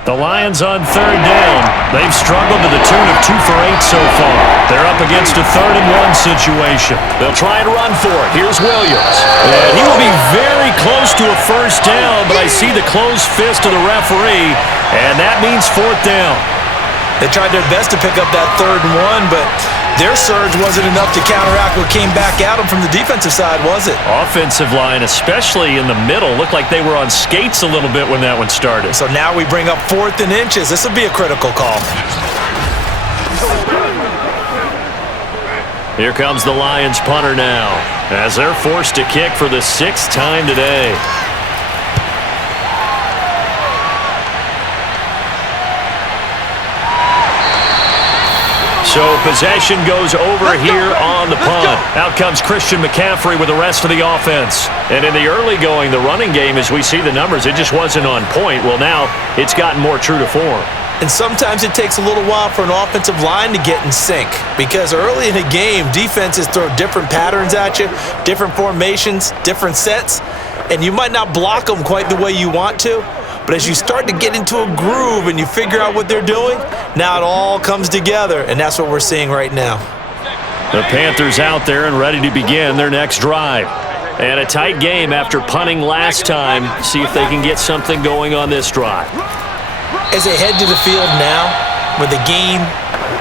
The Lions on 3rd down. They've struggled to the tune of 2 for 8 so far. They're up against a 3rd and 1 situation. They'll try and run for it. Here's Williams. And he will be very close to a 1st down, but I see the closed fist of the referee, and that means 4th down. They tried their best to pick up that 3rd and 1, but their surge wasn't enough to counteract what came back at them from the defensive side, was it? Offensive line, especially in the middle, looked like they were on skates a little bit when that one started. So now we bring up 4th and inches. This will be a critical call. Here comes the Lions punter now, as they're forced to kick for the 6th time today. So possession goes over here on the punt. Out comes Christian McCaffrey with the rest of the offense. And in the early going, the running game, as we see the numbers, it just wasn't on point. Well, now it's gotten more true to form. And sometimes it takes a little while for an offensive line to get in sync, because early in the game, defenses throw different patterns at you, different formations, different sets, and you might not block them quite the way you want to. But as you start to get into a groove and you figure out what they're doing, now it all comes together, and that's what we're seeing right now. The Panthers out there and ready to begin their next drive. And a tight game after punting last time. See if they can get something going on this drive. As they head to the field now, with the game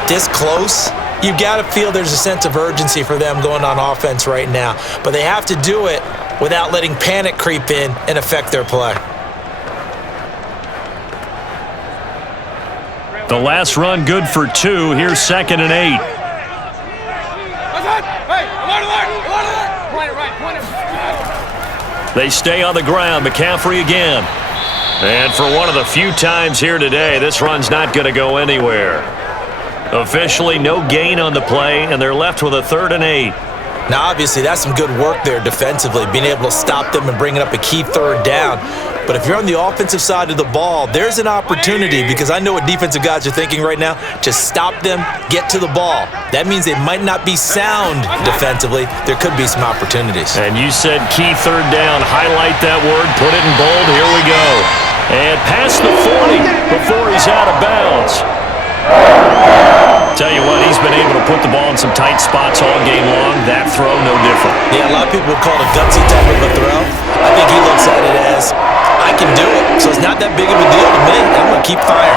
this close, you've got to feel there's a sense of urgency for them going on offense right now. But they have to do it without letting panic creep in and affect their play. The last run good for 2. Here's 2nd and 8. Hey, alert, alert, alert, alert. They stay on the ground. McCaffrey again. And for one of the few times here today, this run's not going to go anywhere. Officially, no gain on the play, and they're left with a 3rd and 8. Now, obviously, that's some good work there defensively, being able to stop them and bringing up a key 3rd down. But if you're on the offensive side of the ball, there's an opportunity, because I know what defensive guys are thinking right now. Just stop them, get to the ball. That means they might not be sound defensively. There could be some opportunities. And you said key 3rd down. Highlight that word. Put it in bold. Here we go. And past the 40 before he's out of bounds. Tell you what, he's been able to put the ball in some tight spots all game long. That throw, no different. Yeah, a lot of people would call it a gutsy type of a throw. I think he looks at it as, I can do it, so it's not that big of a deal to me. I'm going to keep firing.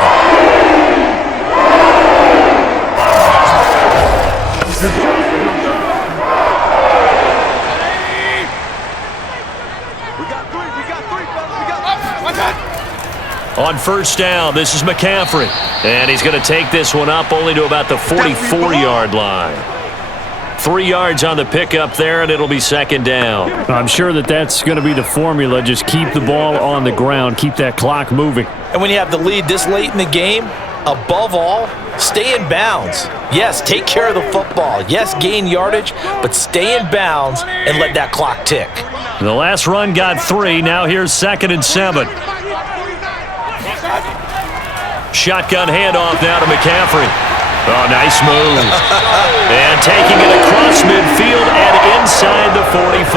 On 1st down, this is McCaffrey. And he's going to take this one up only to about the 44-yard line. 3 yards on the pickup there, and it'll be 2nd down. I'm sure that's going to be the formula. Just keep the ball on the ground. Keep that clock moving. And when you have the lead this late in the game, above all, stay in bounds. Yes, take care of the football. Yes, gain yardage, but stay in bounds and let that clock tick. The last run got 3. Now here's 2nd and 7. Shotgun handoff now to McCaffrey. Oh, nice move. And taking it across midfield and inside the 45.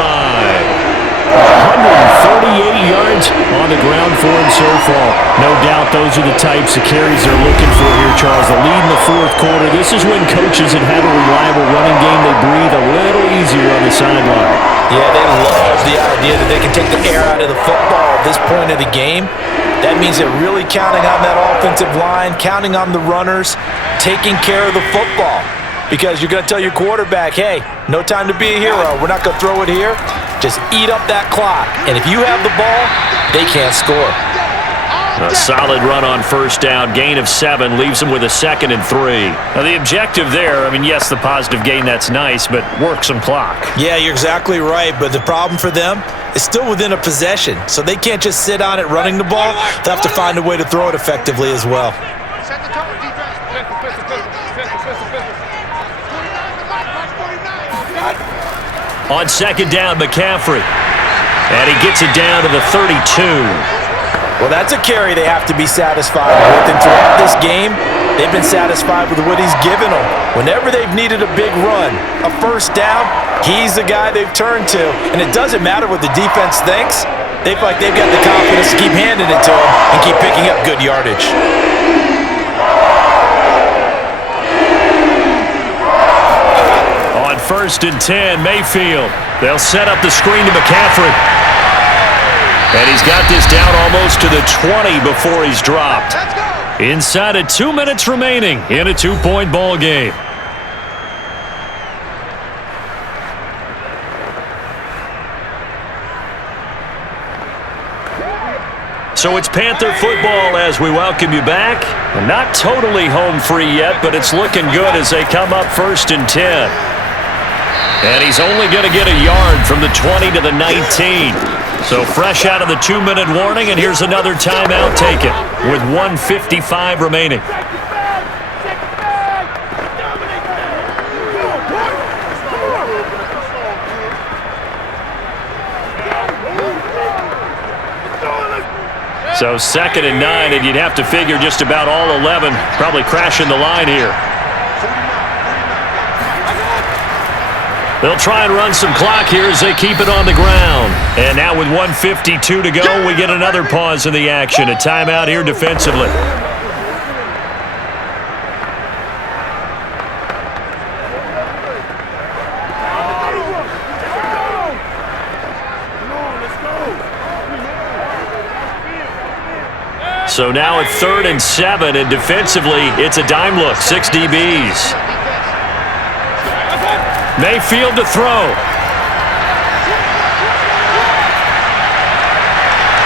138 yards on the ground for him so far. No doubt those are the types of carries they're looking for here, Charles. The lead in the 4th quarter. This is when coaches that have a reliable running game, they breathe a little easier on the sideline. Yeah, they love the idea that they can take the air out of the football at this point of the game. That means they're really counting on that offensive line, counting on the runners, taking care of the football. Because you're going to tell your quarterback, hey, no time to be a hero. We're not going to throw it here. Just eat up that clock. And if you have the ball, they can't score. A solid run on 1st down. Gain of 7 leaves them with a 2nd and 3. Now, the objective there, I mean, yes, the positive gain, that's nice, but work some clock. Yeah, you're exactly right. But the problem for them is still within a possession. So they can't just sit on it running the ball. They'll have to find a way to throw it effectively as well. Set the tone, defense. Pistol. On 2nd down, McCaffrey. And he gets it down to the 32. Well, that's a carry they have to be satisfied with. And throughout this game, they've been satisfied with what he's given them. Whenever they've needed a big run, a 1st down, he's the guy they've turned to. And it doesn't matter what the defense thinks. They feel like they've got the confidence to keep handing it to him and keep picking up good yardage. On 1st and 10, Mayfield. They'll set up the screen to McCaffrey. And he's got this down almost to the 20 before he's dropped. Inside of 2 minutes remaining in a 2-point ball game. So it's Panther football as we welcome you back. Not totally home free yet, but it's looking good as they come up 1st and 10. And he's only going to get a yard from the 20 to the 19. So fresh out of the 2-minute warning, and here's another timeout taken with 1:55 remaining. So 2nd and 9, and you'd have to figure just about all 11 probably crashing the line here. They'll try and run some clock here as they keep it on the ground. And now with 1:52 to go, we get another pause in the action. A timeout here defensively. So now at 3rd and 7, and defensively, it's a dime look, 6 DBs. Mayfield to throw.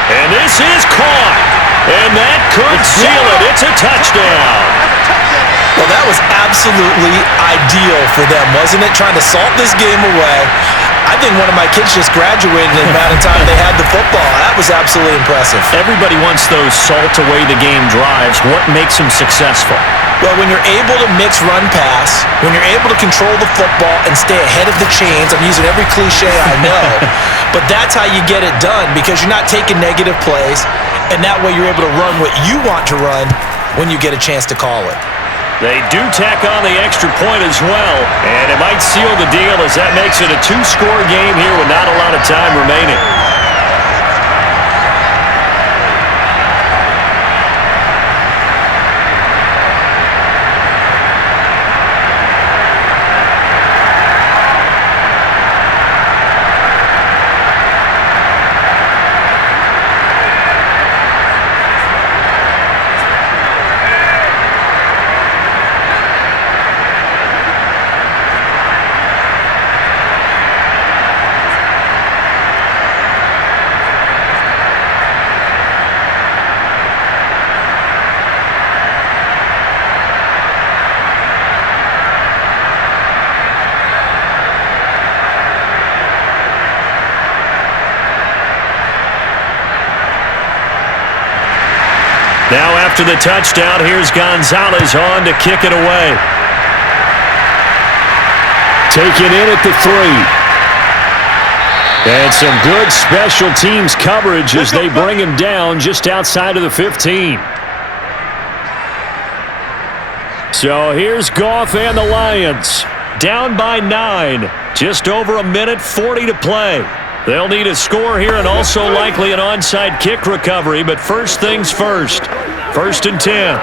And this is caught. And that could seal it. It's a touchdown. Well, that was absolutely ideal for them, wasn't it? Trying to salt this game away. I think one of my kids just graduated in the amount of time they had the football. That was absolutely impressive. Everybody wants those salt-away-the-game drives. What makes them successful? Well, when you're able to mix run-pass, when you're able to control the football and stay ahead of the chains, I'm using every cliche I know, but that's how you get it done because you're not taking negative plays, and that way you're able to run what you want to run when you get a chance to call it. They do tack on the extra point as well, and it might seal the deal as that makes it a two-score game here with not a lot of time remaining. Now after the touchdown, here's Gonzalez on to kick it away. Taken in at the 3. And some good special teams coverage as they bring him down just outside of the 15. So here's Goff and the Lions. Down by 9. Just over a minute 40 to play. They'll need a score here and also likely an onside kick recovery, but first things first. 1st and 10.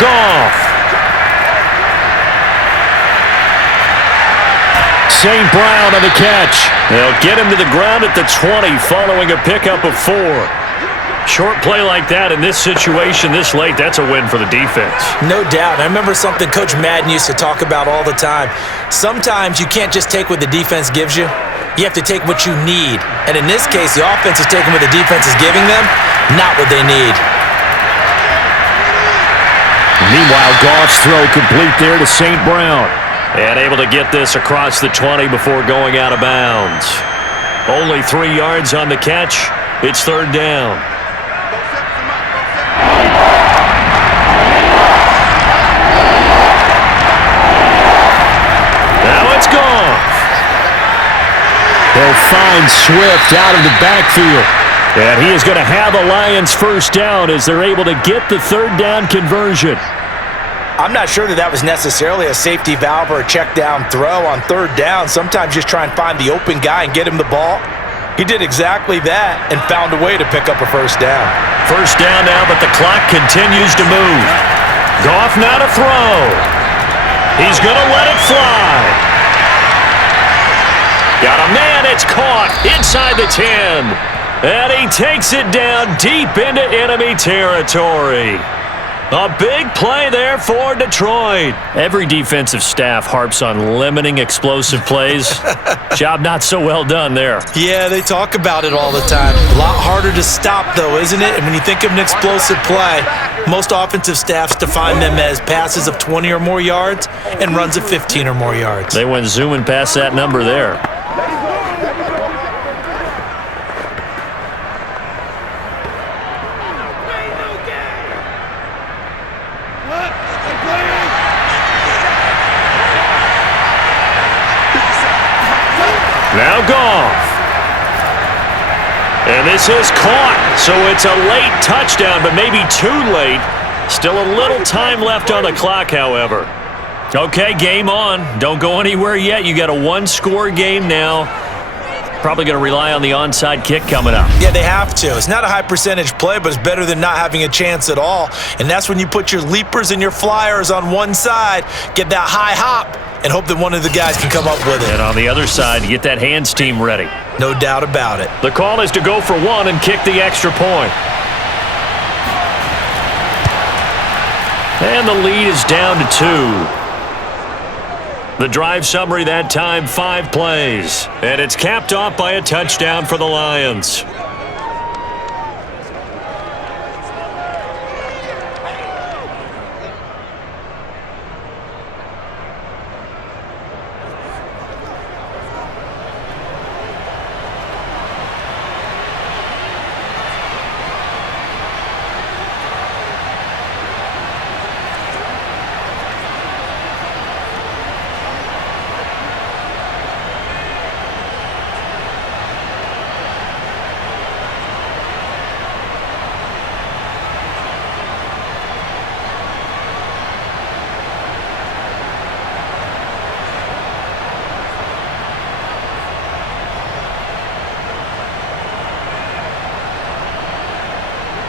Goff. St. Brown on the catch. They'll get him to the ground at the 20 following a pickup of 4. Short play like that in this situation this late, that's a win for the defense. No doubt. I remember something Coach Madden used to talk about all the time. Sometimes you can't just take what the defense gives you. You have to take what you need. And in this case, the offense is taking what the defense is giving them, not what they need. Meanwhile, Goff's throw complete there to St. Brown. And able to get this across the 20 before going out of bounds. Only 3 yards on the catch. It's 3rd down. Now it's Goff. They'll find Swift out of the backfield. And he is going to have a Lions first down as they're able to get the 3rd down conversion. I'm not sure that was necessarily a safety valve or a check down throw on 3rd down. Sometimes just try and find the open guy and get him the ball. He did exactly that and found a way to pick up a first down. First down now, but the clock continues to move. Goff now to throw. He's going to let it fly. Got a man, it's caught inside the 10. And he takes it down deep into enemy territory. A big play there for Detroit. Every defensive staff harps on limiting explosive plays. Job not so well done there. Yeah, they talk about it all the time. A lot harder to stop, though, isn't it? And when you think of an explosive play, most offensive staffs define them as passes of 20 or more yards and runs of 15 or more yards. They went zooming past that number there. Now Goff. And this is caught, so it's a late touchdown, but maybe too late. Still a little time left on the clock, however. Okay, game on. Don't go anywhere yet. You got a 1-score game now. Probably going to rely on the onside kick coming up. Yeah, they have to. It's not a high percentage play, but it's better than not having a chance at all. And that's when you put your leapers and your flyers on one side, get that high hop, and hope that one of the guys can come up with it. And on the other side, get that hands team ready. No doubt about it. The call is to go for 1 and kick the extra point. And the lead is down to 2. The drive summary that time, 5 plays. And it's capped off by a touchdown for the Lions.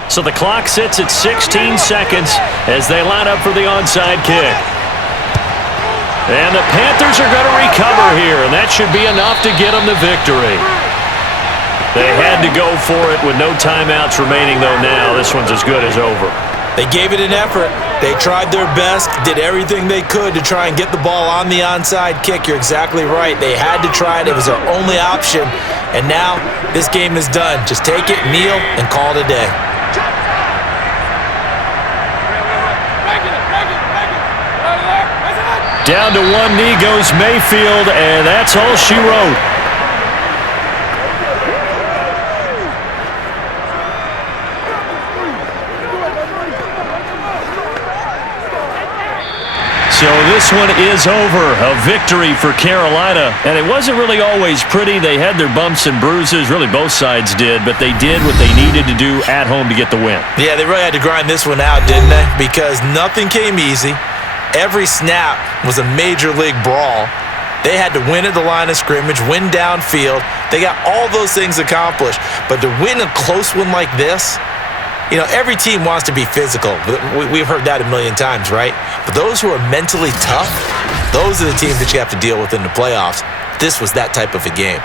So the clock sits at 16 seconds as they line up for the onside kick. And the Panthers are going to recover here, and that should be enough to get them the victory. They had to go for it with no timeouts remaining, though now this one's as good as over. They gave it an effort. They tried their best, did everything they could to try and get the ball on the onside kick. You're exactly right. They had to try it. It was their only option. And now this game is done. Just take it, kneel, and call it a day. Down to one knee goes Mayfield, and that's all she wrote. So this one is over. A victory for Carolina. And it wasn't really always pretty. They had their bumps and bruises. Really, both sides did. But they did what they needed to do at home to get the win. Yeah, they really had to grind this one out, didn't they? Because nothing came easy. Every snap was a major league brawl. They had to win at the line of scrimmage, win downfield. They got all those things accomplished. But to win a close one like this, you know, every team wants to be physical. We've heard that a million times, right? But those who are mentally tough, those are the teams that you have to deal with in the playoffs. This was that type of a game.